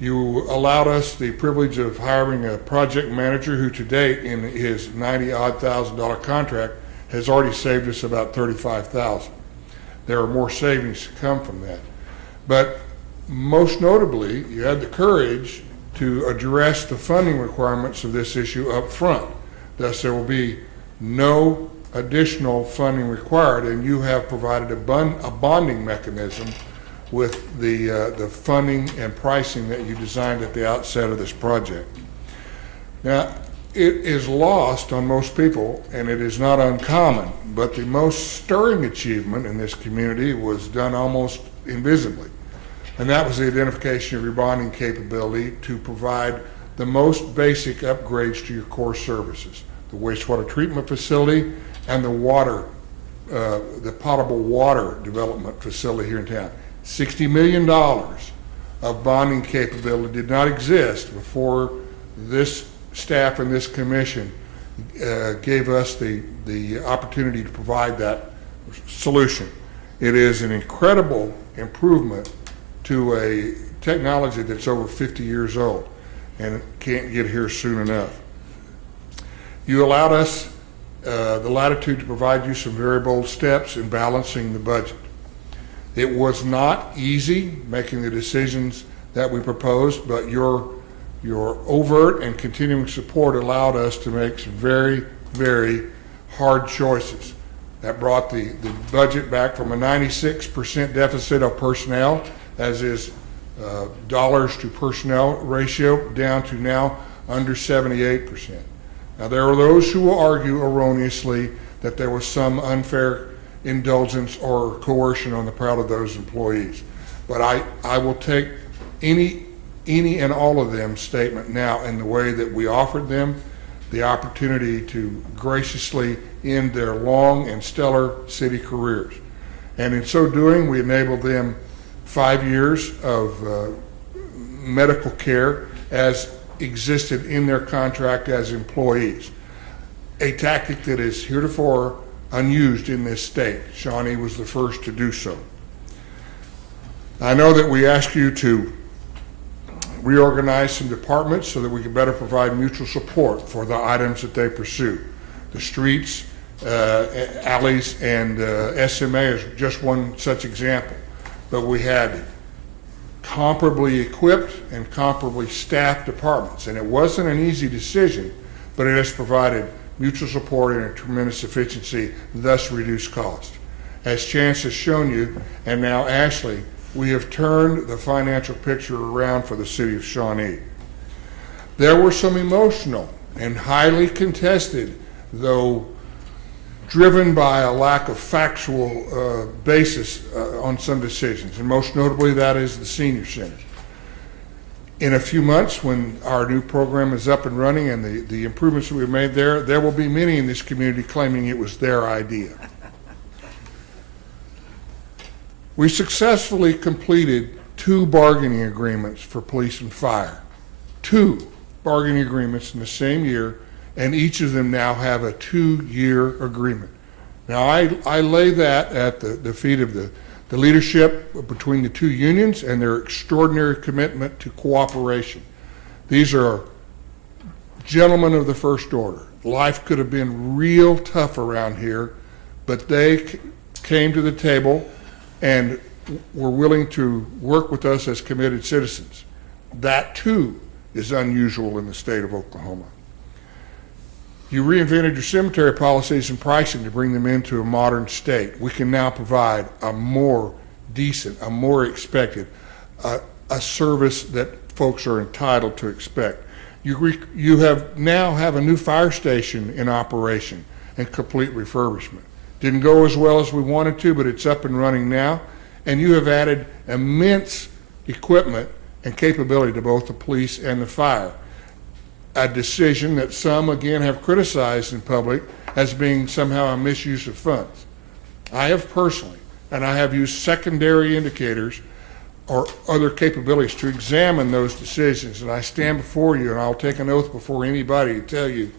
You allowed us the privilege of hiring a project manager who to date in his $90,000 contract has already saved us about $35,000. There are more savings to come from that. But most notably, you had the courage to address the funding requirements of this issue up front. Thus, there will be no additional funding required, and you have provided a bonding mechanism with the funding and pricing that you designed at the outset of this project. Now, it is lost on most people, and it is not uncommon, but the most stirring achievement in this community was done almost invisibly, and that was the identification of your bonding capability to provide the most basic upgrades to your core services, the wastewater treatment facility and the potable water development facility here in town. $60 million of bonding capability did not exist before this staff and this commission gave us the opportunity to provide that solution. It is an incredible improvement to a technology that's over 50 years old and can't get here soon enough. You allowed us the latitude to provide you some very bold steps in balancing the budget. It was not easy making the decisions that we proposed, but your overt and continuing support allowed us to make some very, very hard choices. That brought the budget back from a 96% deficit of personnel, as is dollars to personnel ratio, down to now under 78%. Now, there are those who will argue erroneously that there was some unfair indulgence or coercion on the part of those employees. But I will take any and all of them statement now in the way that we offered them the opportunity to graciously end their long and stellar city careers. And in so doing, we enabled them 5 years of medical care as existed in their contract as employees, a tactic that is heretofore unused in this state. Shawnee was the first to do so. I know that we asked you to reorganize some departments so that we can better provide mutual support for the items that they pursue. The streets, alleys, and SMA is just one such example. But we had comparably equipped and comparably staffed departments, and it wasn't an easy decision, but it has provided mutual support and a tremendous efficiency, thus reduced cost. As Chance has shown you, and now Ashley, we have turned the financial picture around for the city of Shawnee. There were some emotional and highly contested, though driven by a lack of factual basis on some decisions, and most notably that is the senior center. In a few months, when our new program is up and running and the improvements that we've made there will be many in this community claiming it was their idea. We successfully completed 2 bargaining agreements for police and fire. 2 bargaining agreements in the same year, and each of them now have a 2-year agreement. Now, I lay that at the feet of the leadership between the 2 unions and their extraordinary commitment to cooperation. These are gentlemen of the first order. Life could have been real tough around here, but they came to the table and were willing to work with us as committed citizens. That, too, is unusual in the state of Oklahoma. You reinvented your cemetery policies and pricing to bring them into a modern state. We can now provide a more decent, a more expected, a service that folks are entitled to expect. You now have a new fire station in operation and complete refurbishment. Didn't go as well as we wanted to, but it's up and running now. And you have added immense equipment and capability to both the police and the fire. A decision that some, again, have criticized in public as being somehow a misuse of funds. I have personally, and I have used secondary indicators or other capabilities to examine those decisions, and I stand before you, and I'll take an oath before anybody to tell you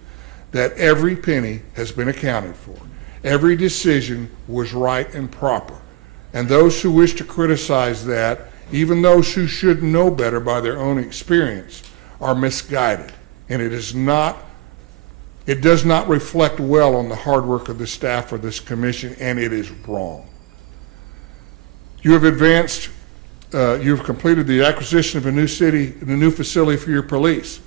that every penny has been accounted for. Every decision was right and proper. And those who wish to criticize that even those who should know better by their own experience, are misguided. And it does not reflect well on the hard work of the staff of this commission, and it is wrong. You have you've completed the acquisition of a new facility for your police.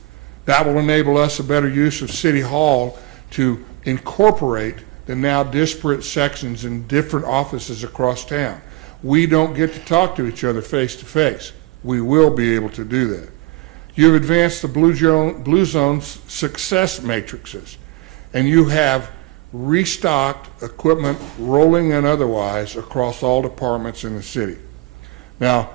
That will enable us a better use of City Hall to incorporate the now disparate sections in different offices across town. We don't get to talk to each other face to face. We will be able to do that. You have advanced the Blue Zone's success matrices, and you have restocked equipment, rolling and otherwise, across all departments in the city. Now,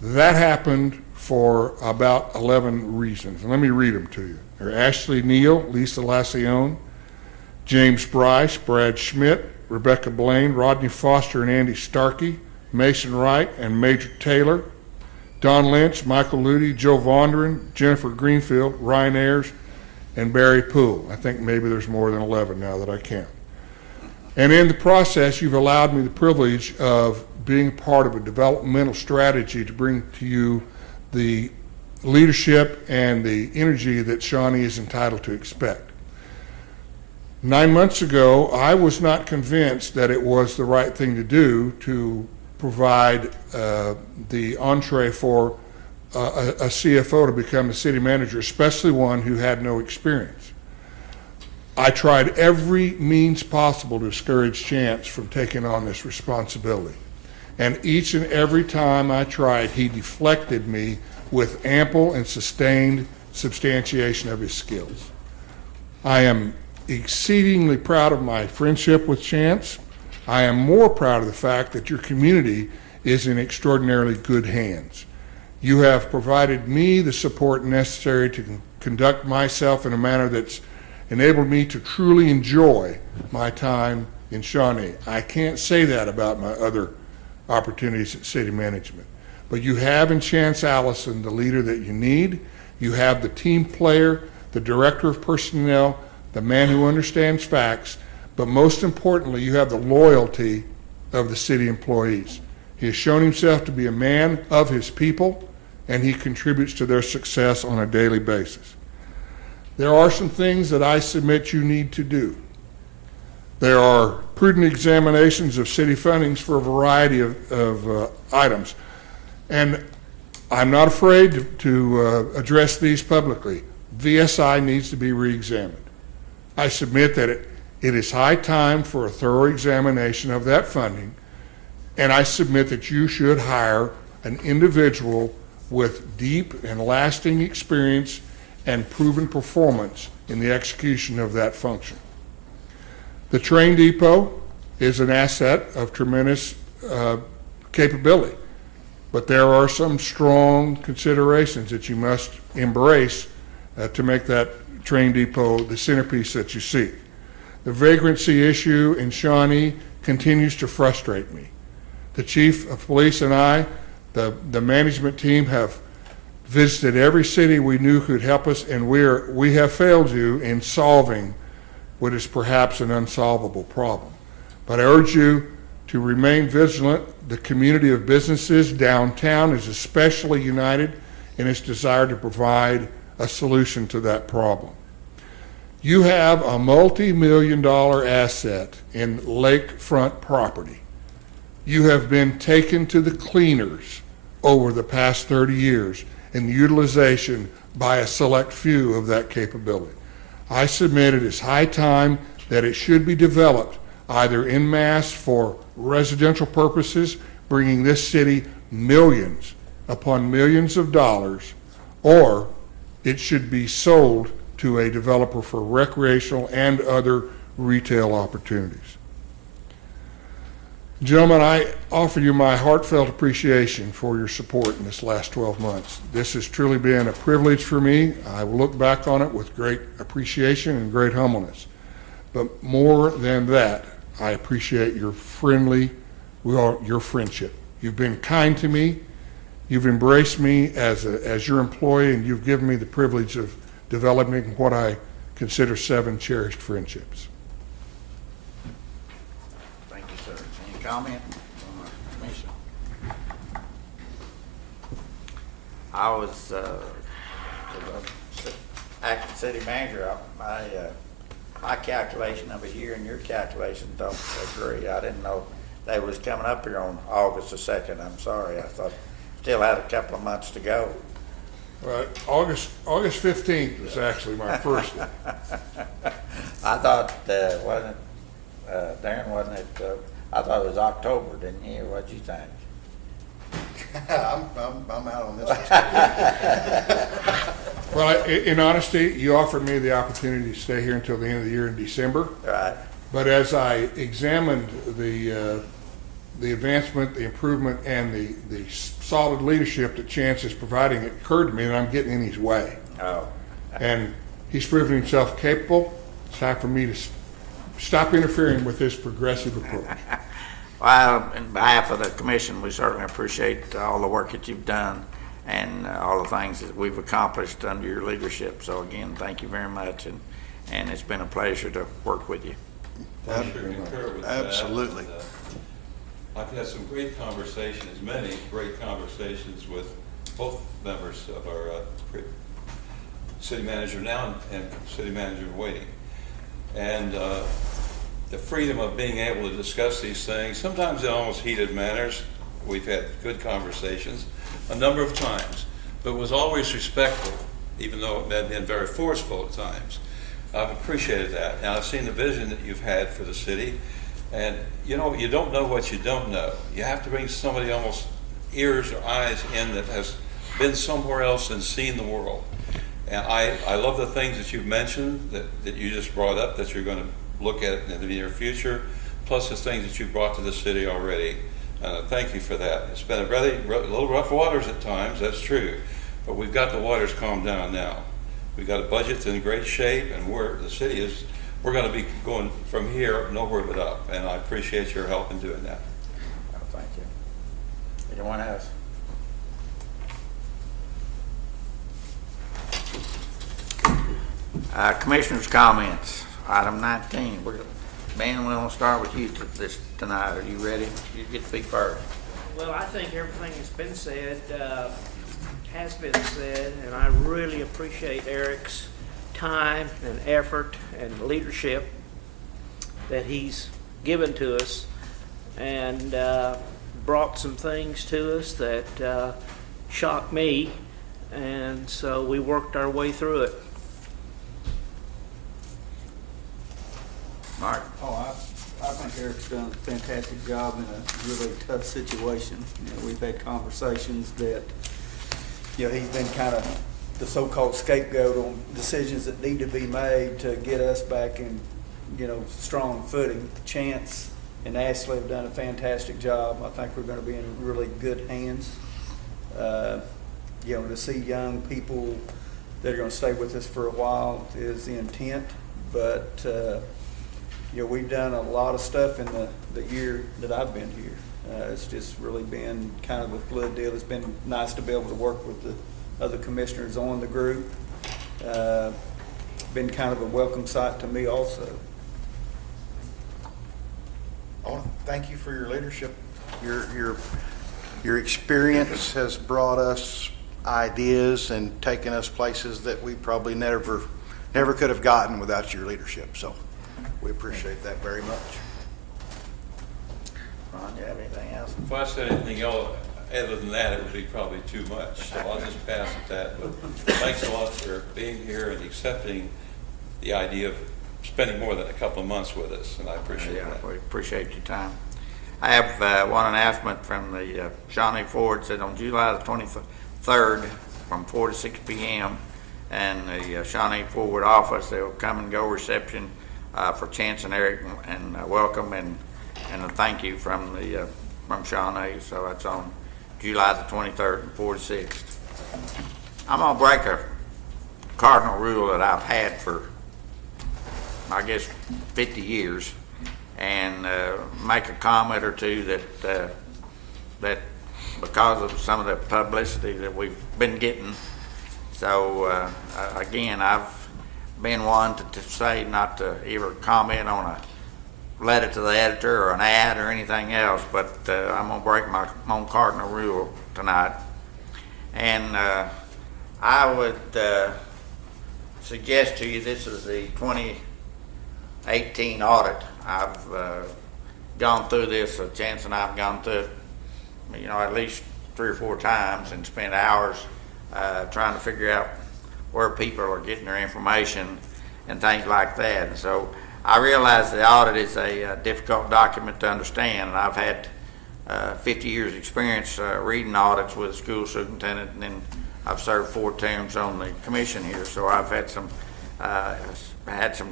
that happened for about 11 reasons. And let me read them to you. They're Ashley Neal, Lisa Lacione, James Bryce, Brad Schmidt, Rebecca Blaine, Rodney Foster and Andy Starkey, Mason Wright and Major Taylor, Don Lynch, Michael Ludy, Joe Vondran, Jennifer Greenfield, Ryan Ayers, and Barry Poole. I think maybe there's more than 11 now that I count. And in the process, you've allowed me the privilege of being part of a developmental strategy to bring to you the leadership and the energy that Shawnee is entitled to expect. 9 months ago, I was not convinced that it was the right thing to do to provide the entree for a CFO to become a city manager, especially one who had no experience. I tried every means possible to discourage Chance from taking on this responsibility. And each and every time I tried, he deflected me with ample and sustained substantiation of his skills. I am exceedingly proud of my friendship with Chance. I am more proud of the fact that your community is in extraordinarily good hands. You have provided me the support necessary to conduct myself in a manner that's enabled me to truly enjoy my time in Shawnee. I can't say that about my other opportunities at city management. But you have in Chance Allison the leader that you need. You have the team player, the director of personnel, the man who understands facts, but most importantly, you have the loyalty of the city employees. He has shown himself to be a man of his people, and he contributes to their success on a daily basis. There are some things that I submit you need to do. There are prudent examinations of city fundings for a variety of items. And I'm not afraid to address these publicly. VSI needs to be re-examined. I submit that it is high time for a thorough examination of that funding, and I submit that you should hire an individual with deep and lasting experience and proven performance in the execution of that function. The train depot is an asset of tremendous capability, but there are some strong considerations that you must embrace to make that train depot the centerpiece that you seek. The vagrancy issue in Shawnee continues to frustrate me. The chief of police and I, the management team, have visited every city we knew could help us, and we have failed you in solving what is perhaps an unsolvable problem. But I urge you to remain vigilant. The community of businesses downtown is especially united in its desire to provide a solution to that problem. You have a multi-million-dollar asset in lakefront property. You have been taken to the cleaners over the past 30 years in the utilization by a select few of that capability. I submit it is high time that it should be developed either en masse for residential purposes, bringing this city millions upon millions of dollars, or it should be sold to a developer for recreational and other retail opportunities. Gentlemen, I offer you my heartfelt appreciation for your support in this last 12 months. This has truly been a privilege for me. I will look back on it with great appreciation and great humbleness. But more than that, I appreciate your your friendship. You've been kind to me. You've embraced me as your employee, and you've given me the privilege of developing what I consider 7 cherished friendships. Thank you, sir. Any comment from our commission? I was, acting city manager, my calculation of a year and your calculation don't agree. I didn't know they was coming up here on August the 2nd. I'm sorry. I thought still had a couple of months to go. Right, August 15th was actually my first. I thought, wasn't it, Darren, wasn't it, I thought it was October, didn't you? What'd you think? I'm out on this one. Well, in honesty, you offered me the opportunity to stay here until the end of the year in December. Right. But as I examined the advancement, the improvement, and the solid leadership that Chance is providing, it occurred to me that I'm getting in his way. Oh. And he's proven himself capable. It's time for me to stop interfering with this progressive approach. Well, in behalf of the commission, we certainly appreciate all the work that you've done and all the things that we've accomplished under your leadership. So again, thank you very much, and it's been a pleasure to work with you. I sure concur with that. Absolutely. And, I've had some great conversations, many great conversations with both members of our city manager now and city manager in waiting. And the freedom of being able to discuss these things, sometimes in almost heated manners. We've had good conversations a number of times, but was always respectful, even though it had been very forceful at times. I've appreciated that. And I've seen the vision that you've had for the city. And you know, you don't know what you don't know. You have to bring somebody almost ears or eyes in that has been somewhere else and seen the world. And I love the things that you've mentioned, that you just brought up, that you're going to look at in the near future, plus the things that you've brought to the city already. Thank you for that. It's been a little rough waters at times, that's true, but we've got the waters calmed down now. We've got a budget that's in great shape, and we're going to be going from here nowhere but up, and I appreciate your help in doing that. Oh, thank you. Anyone else? Commissioners' comments. Item 19. Ben, we're going to start with you tonight. Are you ready? You get to speak first. Well, I think everything that's been said has been said, and I really appreciate Eric's time and effort and leadership that he's given to us, and brought some things to us that shocked me, and so we worked our way through it. Mark? Oh, I think Eric's done a fantastic job in a really tough situation. You know, we've had conversations that, you know, he's been kind of the so-called scapegoat on decisions that need to be made to get us back in, you know, strong footing. Chance and Ashley have done a fantastic job. I think we're going to be in really good hands. You know, to see young people that are going to stay with us for a while is the intent, but you know, we've done a lot of stuff in the year that I've been here. It's just really been kind of a fluid deal. It's been nice to be able to work with the other commissioners on the group. Been kind of a welcome sight to me also. I want to thank you for your leadership. Your experience has brought us ideas and taken us places that we probably never could have gotten without your leadership. So we appreciate that very much. Ron, do you have anything else? If I said anything else other than that, it would be probably too much, so I'll just pass at that. But thanks a lot for being here and accepting the idea of spending more than a couple of months with us, and I appreciate that. We appreciate your time. I have one announcement from the Shawnee Ford. Said on July the 23rd from 4 to 6 p.m. and the Shawnee Forward office, they will come and go reception for Chance and Eric, and welcome and a thank you from Shawnee. So that's on July the 23rd from 4 to 6. I'm gonna break a cardinal rule that I've had for, I guess, 50 years, and make a comment or two that because of some of the publicity that we've been getting. So again, I've been one to say not to ever comment on a letter to the editor or an ad or anything else, but I'm gonna break my own cardinal rule tonight. And I would suggest to you, this is the 2018 audit. I've gone through this, Chance and I have gone through it, at least 3 or 4 times and spent hours trying to figure out where people are getting their information and things like that. And so I realize the audit is a difficult document to understand, and I've had 50 years experience reading audits with a school superintendent, and then I've served 4 terms on the commission here, so I've had some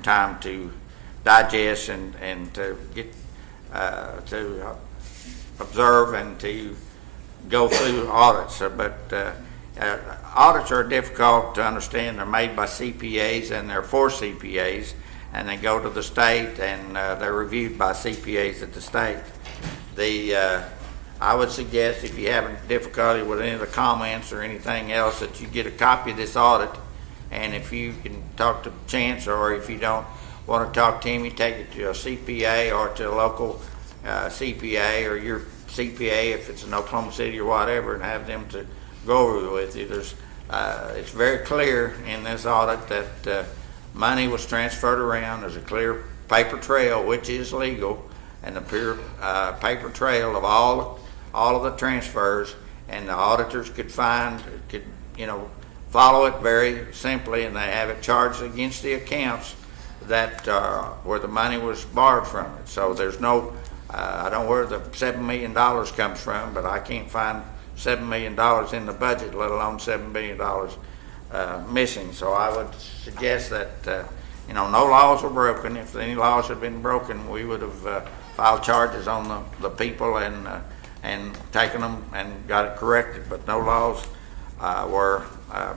time to digest and to get to observe and to go through audits. Audits are difficult to understand. They're made by CPAs and they're for CPAs, and they go to the state and they're reviewed by CPAs at the state. I would suggest, if you have difficulty with any of the comments or anything else, that you get a copy of this audit, and if you can talk to Chance, or if you don't want to talk to him, you take it to a CPA or to a local CPA or your CPA if it's in Oklahoma City or whatever, and have them to go over with you. It's very clear in this audit that money was transferred around. There's a clear paper trail, which is legal, and a clear paper trail of all of the transfers, and the auditors could follow it very simply, and they have it charged against the accounts that where the money was borrowed from it. So there's no, I don't know where the $7 million comes from, but I can't find $7 million in the budget, let alone $7 million missing. So I would suggest that no laws were broken. If any laws had been broken, we would have filed charges on the people and taken them and got it corrected. But no laws were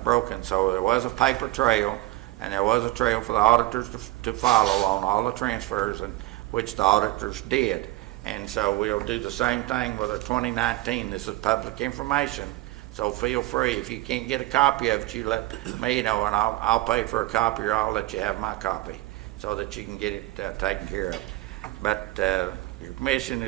broken. So there was a paper trail, and there was a trail for the auditors to follow on all the transfers, and which the auditors did. And so we'll do the same thing with the 2019. This is public information, so feel free. If you can't get a copy of it, you let me know, and I'll pay for a copy, or I'll let you have my copy so that you can get it taken care of. But your commission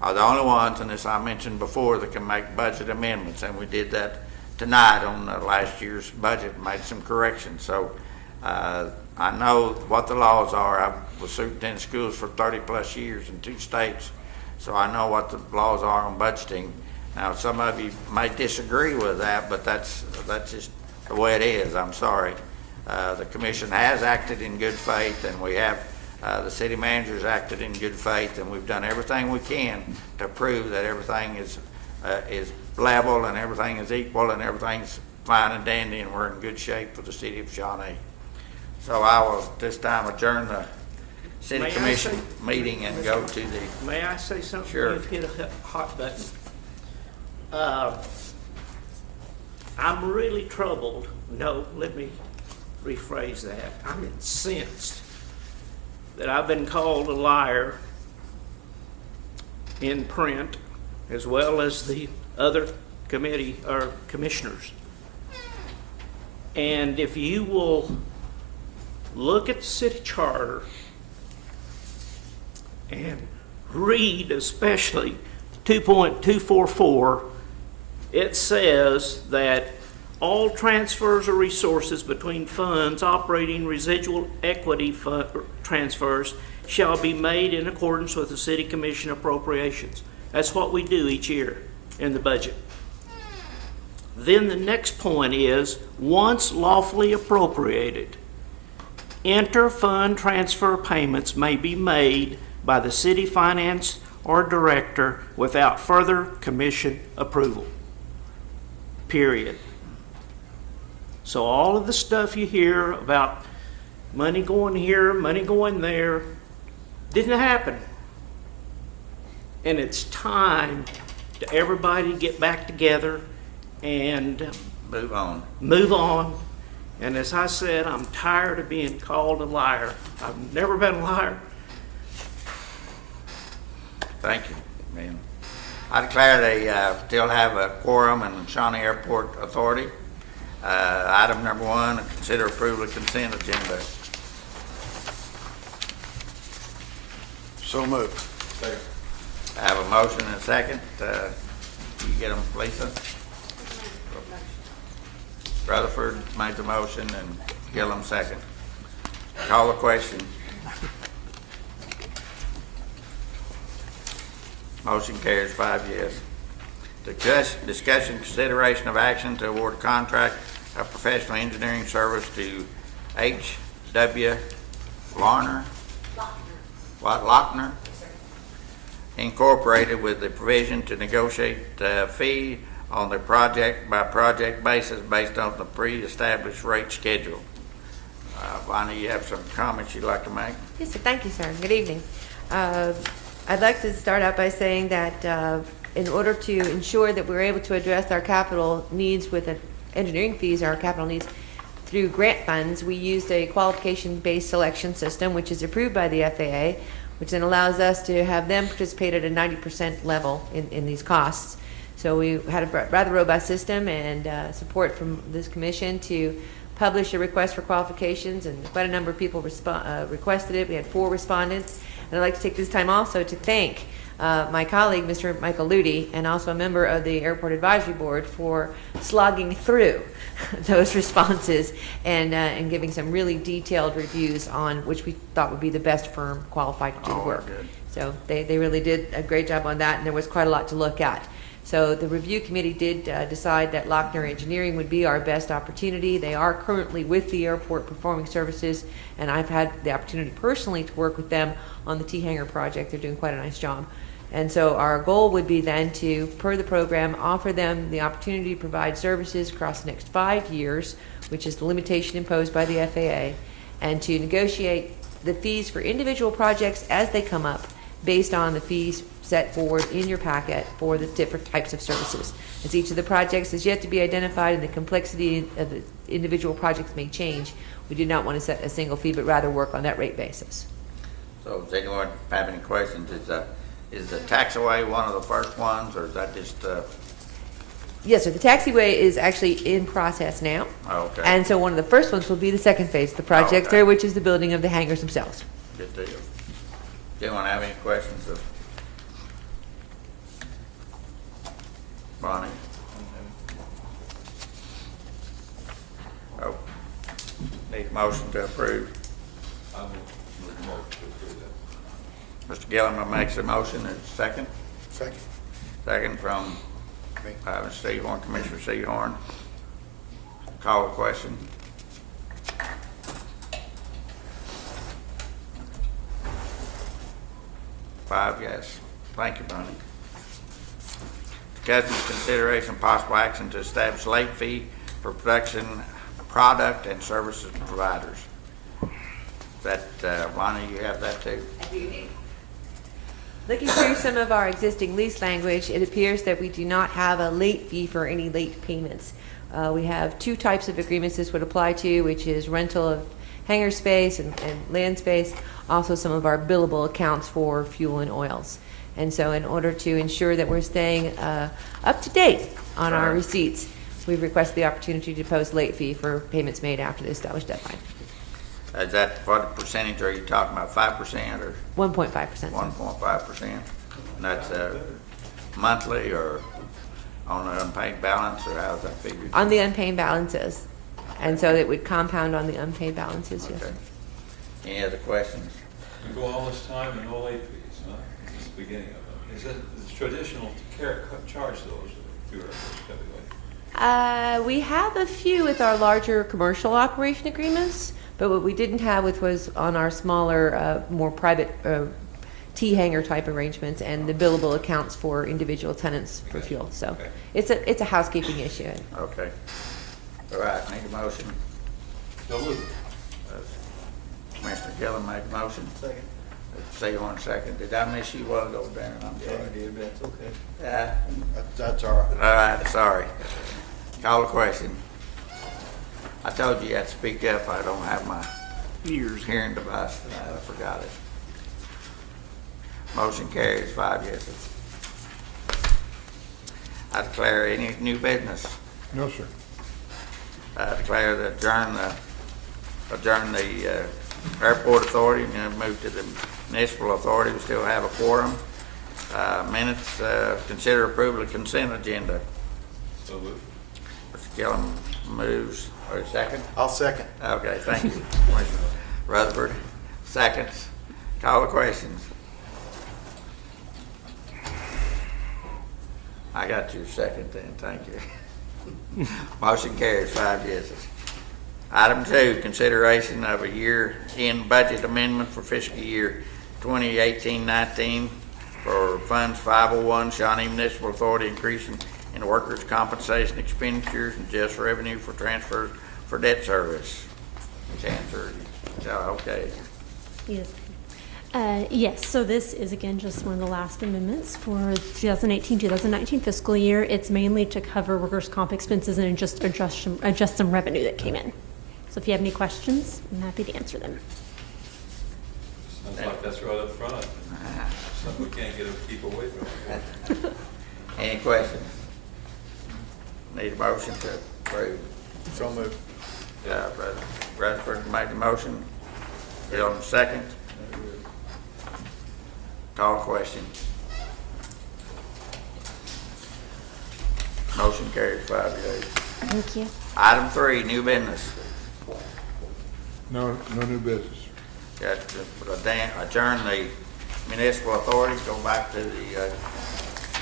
are the only ones, and as I mentioned before, that can make budget amendments, and we did that tonight on last year's budget and made some corrections. So I know what the laws are. I was superintendent of schools for 30 plus years in 2 states, so I know what the laws are on budgeting. Now, some of you may disagree with that, but that's just the way it is. I'm sorry. The commission has acted in good faith, and we have the city manager's acted in good faith, and we've done everything we can to prove that everything is level and everything is equal and everything's fine and dandy, and we're in good shape for the city of Shawnee. So I will this time adjourn the city commission meeting and go to the... May I say something? Sure. You've hit a hot button. I'm really troubled. No, let me rephrase that. I'm incensed that I've been called a liar in print, as well as the other committee or commissioners. And if you will look at the city charter and read especially 2.244, it says that all transfers or resources between funds operating residual equity transfers shall be made in accordance with the city commission appropriations. That's what we do each year in the budget. Then the next point is, once lawfully appropriated, inter-fund transfer payments may be made by the city finance or director without further commission approval. Period. So all of the stuff you hear about money going here, money going there, didn't happen. And it's time to everybody get back together and Move on. move on. And as I said, I'm tired of being called a liar. I've never been a liar. Thank you, ma'am. I declare they still have a quorum in Shawnee Airport Authority. Item number 1, consider approval of consent agenda. So moved. I have a motion and a second. You get them, Lisa? Rutherford made the motion and Gillum second. Call the question. Motion carries 5 yes. Discussion consideration of action to award contract of professional engineering service to H.W. Lochner Incorporated with the provision to negotiate a fee on the project-by-project basis based on the pre-established rate schedule. Bonnie, you have some comments you'd like to make? Yes, sir. Thank you, sir. Good evening. I'd like to start out by saying that in order to ensure that we're able to address our capital needs with engineering fees, our capital needs through grant funds, we used a qualification-based selection system, which is approved by the FAA, which then allows us to have them participate at a 90% level in these costs. So we had a rather robust system and support from this commission to publish a request for qualifications, and quite a number of people requested it. We had 4 respondents. And I'd like to take this time also to thank my colleague, Mr. Michael Ludi, and also a member of the Airport Advisory Board for slogging through those responses and giving some really detailed reviews on which we thought would be the best firm qualified to do the work. Good. So they really did a great job on that, and there was quite a lot to look at. So the review committee did decide that Lochner Engineering would be our best opportunity. They are currently with the airport performing services, and I've had the opportunity personally to work with them on the T-Hangar project. They're doing quite a nice job. And so our goal would be then to, per the program, offer them the opportunity to provide services across the next 5 years, which is the limitation imposed by the FAA, and to negotiate the fees for individual projects as they come up based on the fees set forward in your packet for the different types of services. As each of the projects is yet to be identified and the complexity of the individual projects may change, we do not want to set a single fee, but rather work on that rate basis. So does anyone have any questions? Is the taxiway one of the first ones, or is that just, Yes, sir. The taxiway is actually in process now. okay. And so one of the first ones will be the second phase of the project, Okay. sir, which is the building of the hangars themselves. Good deal. Do anyone have any questions of Bonnie? Oh, need a motion to approve. I will move the motion to approve that. Mr. Gillum makes a motion, and second. Second. Second from Steve Horn, Commissioner C. Horn. Call the question. Five yes. Thank you, Bonnie. Discussion, consideration, possible action to establish late fee for production, product, and services providers. That, Bonnie, you have that too? Looking through some of our existing lease language, it appears that we do not have a late fee for any late payments. We have 2 types of agreements this would apply to, which is rental of hangar space and land space, also some of our billable accounts for fuel and oils. And so in order to ensure that we're staying up to date on our receipts, we've requested the opportunity to post late fee for payments made after the established deadline. Is that, what percentage are you talking about, 5% or 1.5%. 1.5%? And that's monthly or on an unpaid balance, or how's that figured? On the unpaid balances. And so it would compound on the unpaid balances, yes. Okay. Any other questions? We go all this time and no late fees, huh? It's the beginning of it. Is it it's traditional to charge those if you're typically? We have a few with our larger commercial operation agreements, but what we didn't have with was on our smaller, more private T-hanger type arrangements and the billable accounts for individual tenants for fuel. So Okay. it's a housekeeping issue. Okay. All right, need a motion. So moved. Commissioner Gillum made the motion. Second. Say 1 second. Did I miss you while ago, Darren? I'm Yeah, sorry. you did, but that's okay. Yeah. That's all right. All right, sorry. Call the question. I told you you had to speak up. I don't have my hearing device. I forgot it. Motion carries 5 yeses. I declare any new business. No, sir. I declare that adjourn the airport authority and move to the municipal authority. We still have a quorum. Minutes, consider approval of consent agenda. So moved. Mr. Gillum moves, or a second? I'll second. Okay, thank you. Commissioner Rutherford, seconds. Call the questions. I got your second then, thank you. Motion carries, 5 yeses. Item 2, consideration of a year-end budget amendment for fiscal year 2018-19 for Funds 501, Shawnee Municipal Authority, increasing in workers' compensation expenditures and just revenue for transfers for debt service. Chancellor, okay. Yes. Yes, so this is again just one of the last amendments for 2018-2019 fiscal year. It's mainly to cover workers' comp expenses and just adjust some revenue that came in. So if you have any questions, I'm happy to answer them. Sounds like that's right up front. Something we can't keep away from. Any questions? Need a motion to approve? So moved. Yeah, Rutherford made the motion. Bill on the second. Call question. Motion carries 5 yeas. Thank you. Item 3, new business. No new business. Got to adjourn the municipal authority, go back to the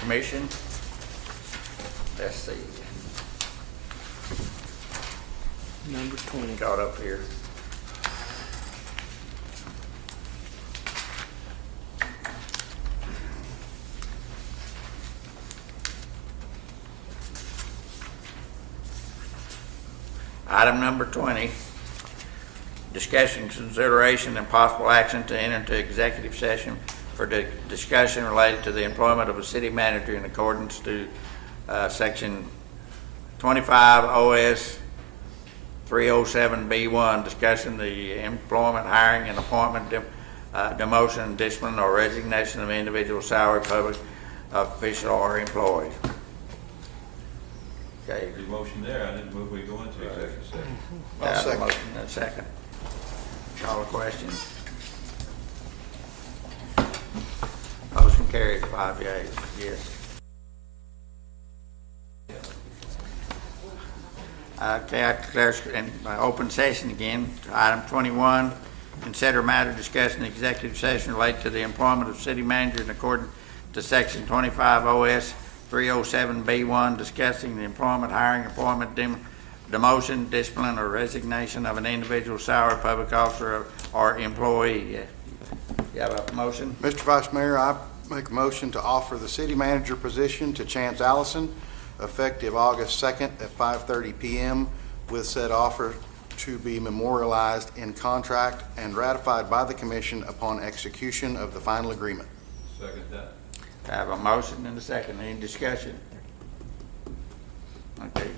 commission. Let's see. Number 20. Got up here. Item number 20, discussion, consideration, and possible action to enter into executive session for the discussion related to the employment of a city manager in accordance to section 25 OS 307B1, discussing the employment, hiring, and appointment, demotion, discipline, or resignation of individual salary public official or employees. Okay. There's a motion there. I didn't move we go into executive session. I'll second. Motion and a second. Call a question. Motion carries 5 yeas. Yes. Okay, I declare in open session again. Item 21, consider matter discussing executive session related to the employment of city manager in accordance to section 25 OS 307B1, discussing the employment, hiring, appointment, demotion, discipline, or resignation of an individual salary public officer or employee. You have a motion? Mr. Vice Mayor, I make a motion to offer the city manager position to Chance Allison, effective August 2nd at 5:30 p.m., with said offer to be memorialized in contract and ratified by the commission upon execution of the final agreement. Second that. I have a motion and a second. Any discussion? Okay.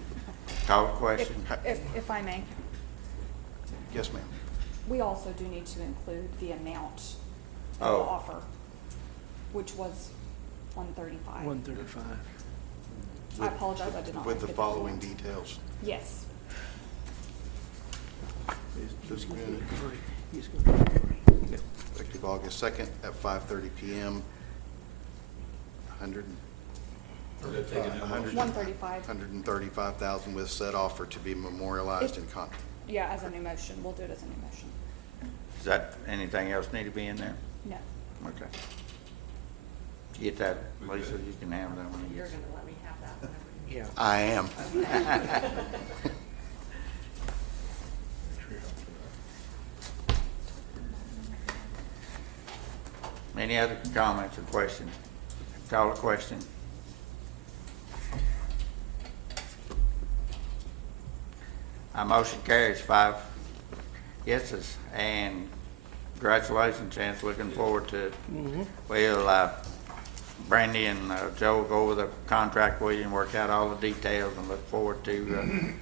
Call the question. If I may, Yes, ma'am. we also do need to include the amount of the Oh. offer, which was 135. 135. I apologize, I did not. With the get following full. details. Yes. Just He's a gonna minute. be free. He's gonna be free. Effective August 2nd at 5:30 p.m. 135. 135,000 with said offer to be memorialized in contract. Yeah, as a new motion. We'll do it as a new motion. Is that, anything else need to be in there? No. Okay. You get that, Lisa, you can have that one. You're gonna let me have that whenever you. Yeah. I am. Any other comments or questions? Call a question. Our motion carries 5 yeses, and congratulations, Chance, looking forward to it. Well, Brandy and Joe will go over the contract with you and work out all the details, and look forward to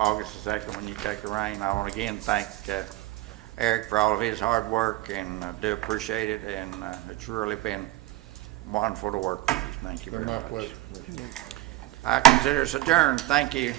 August the 2nd when you take the reign. I want to again thank Eric for all of his hard work, and do appreciate it, and it's really been wonderful to work with you. Thank you very Been my much. pleasure. I consider us adjourned. Thank you.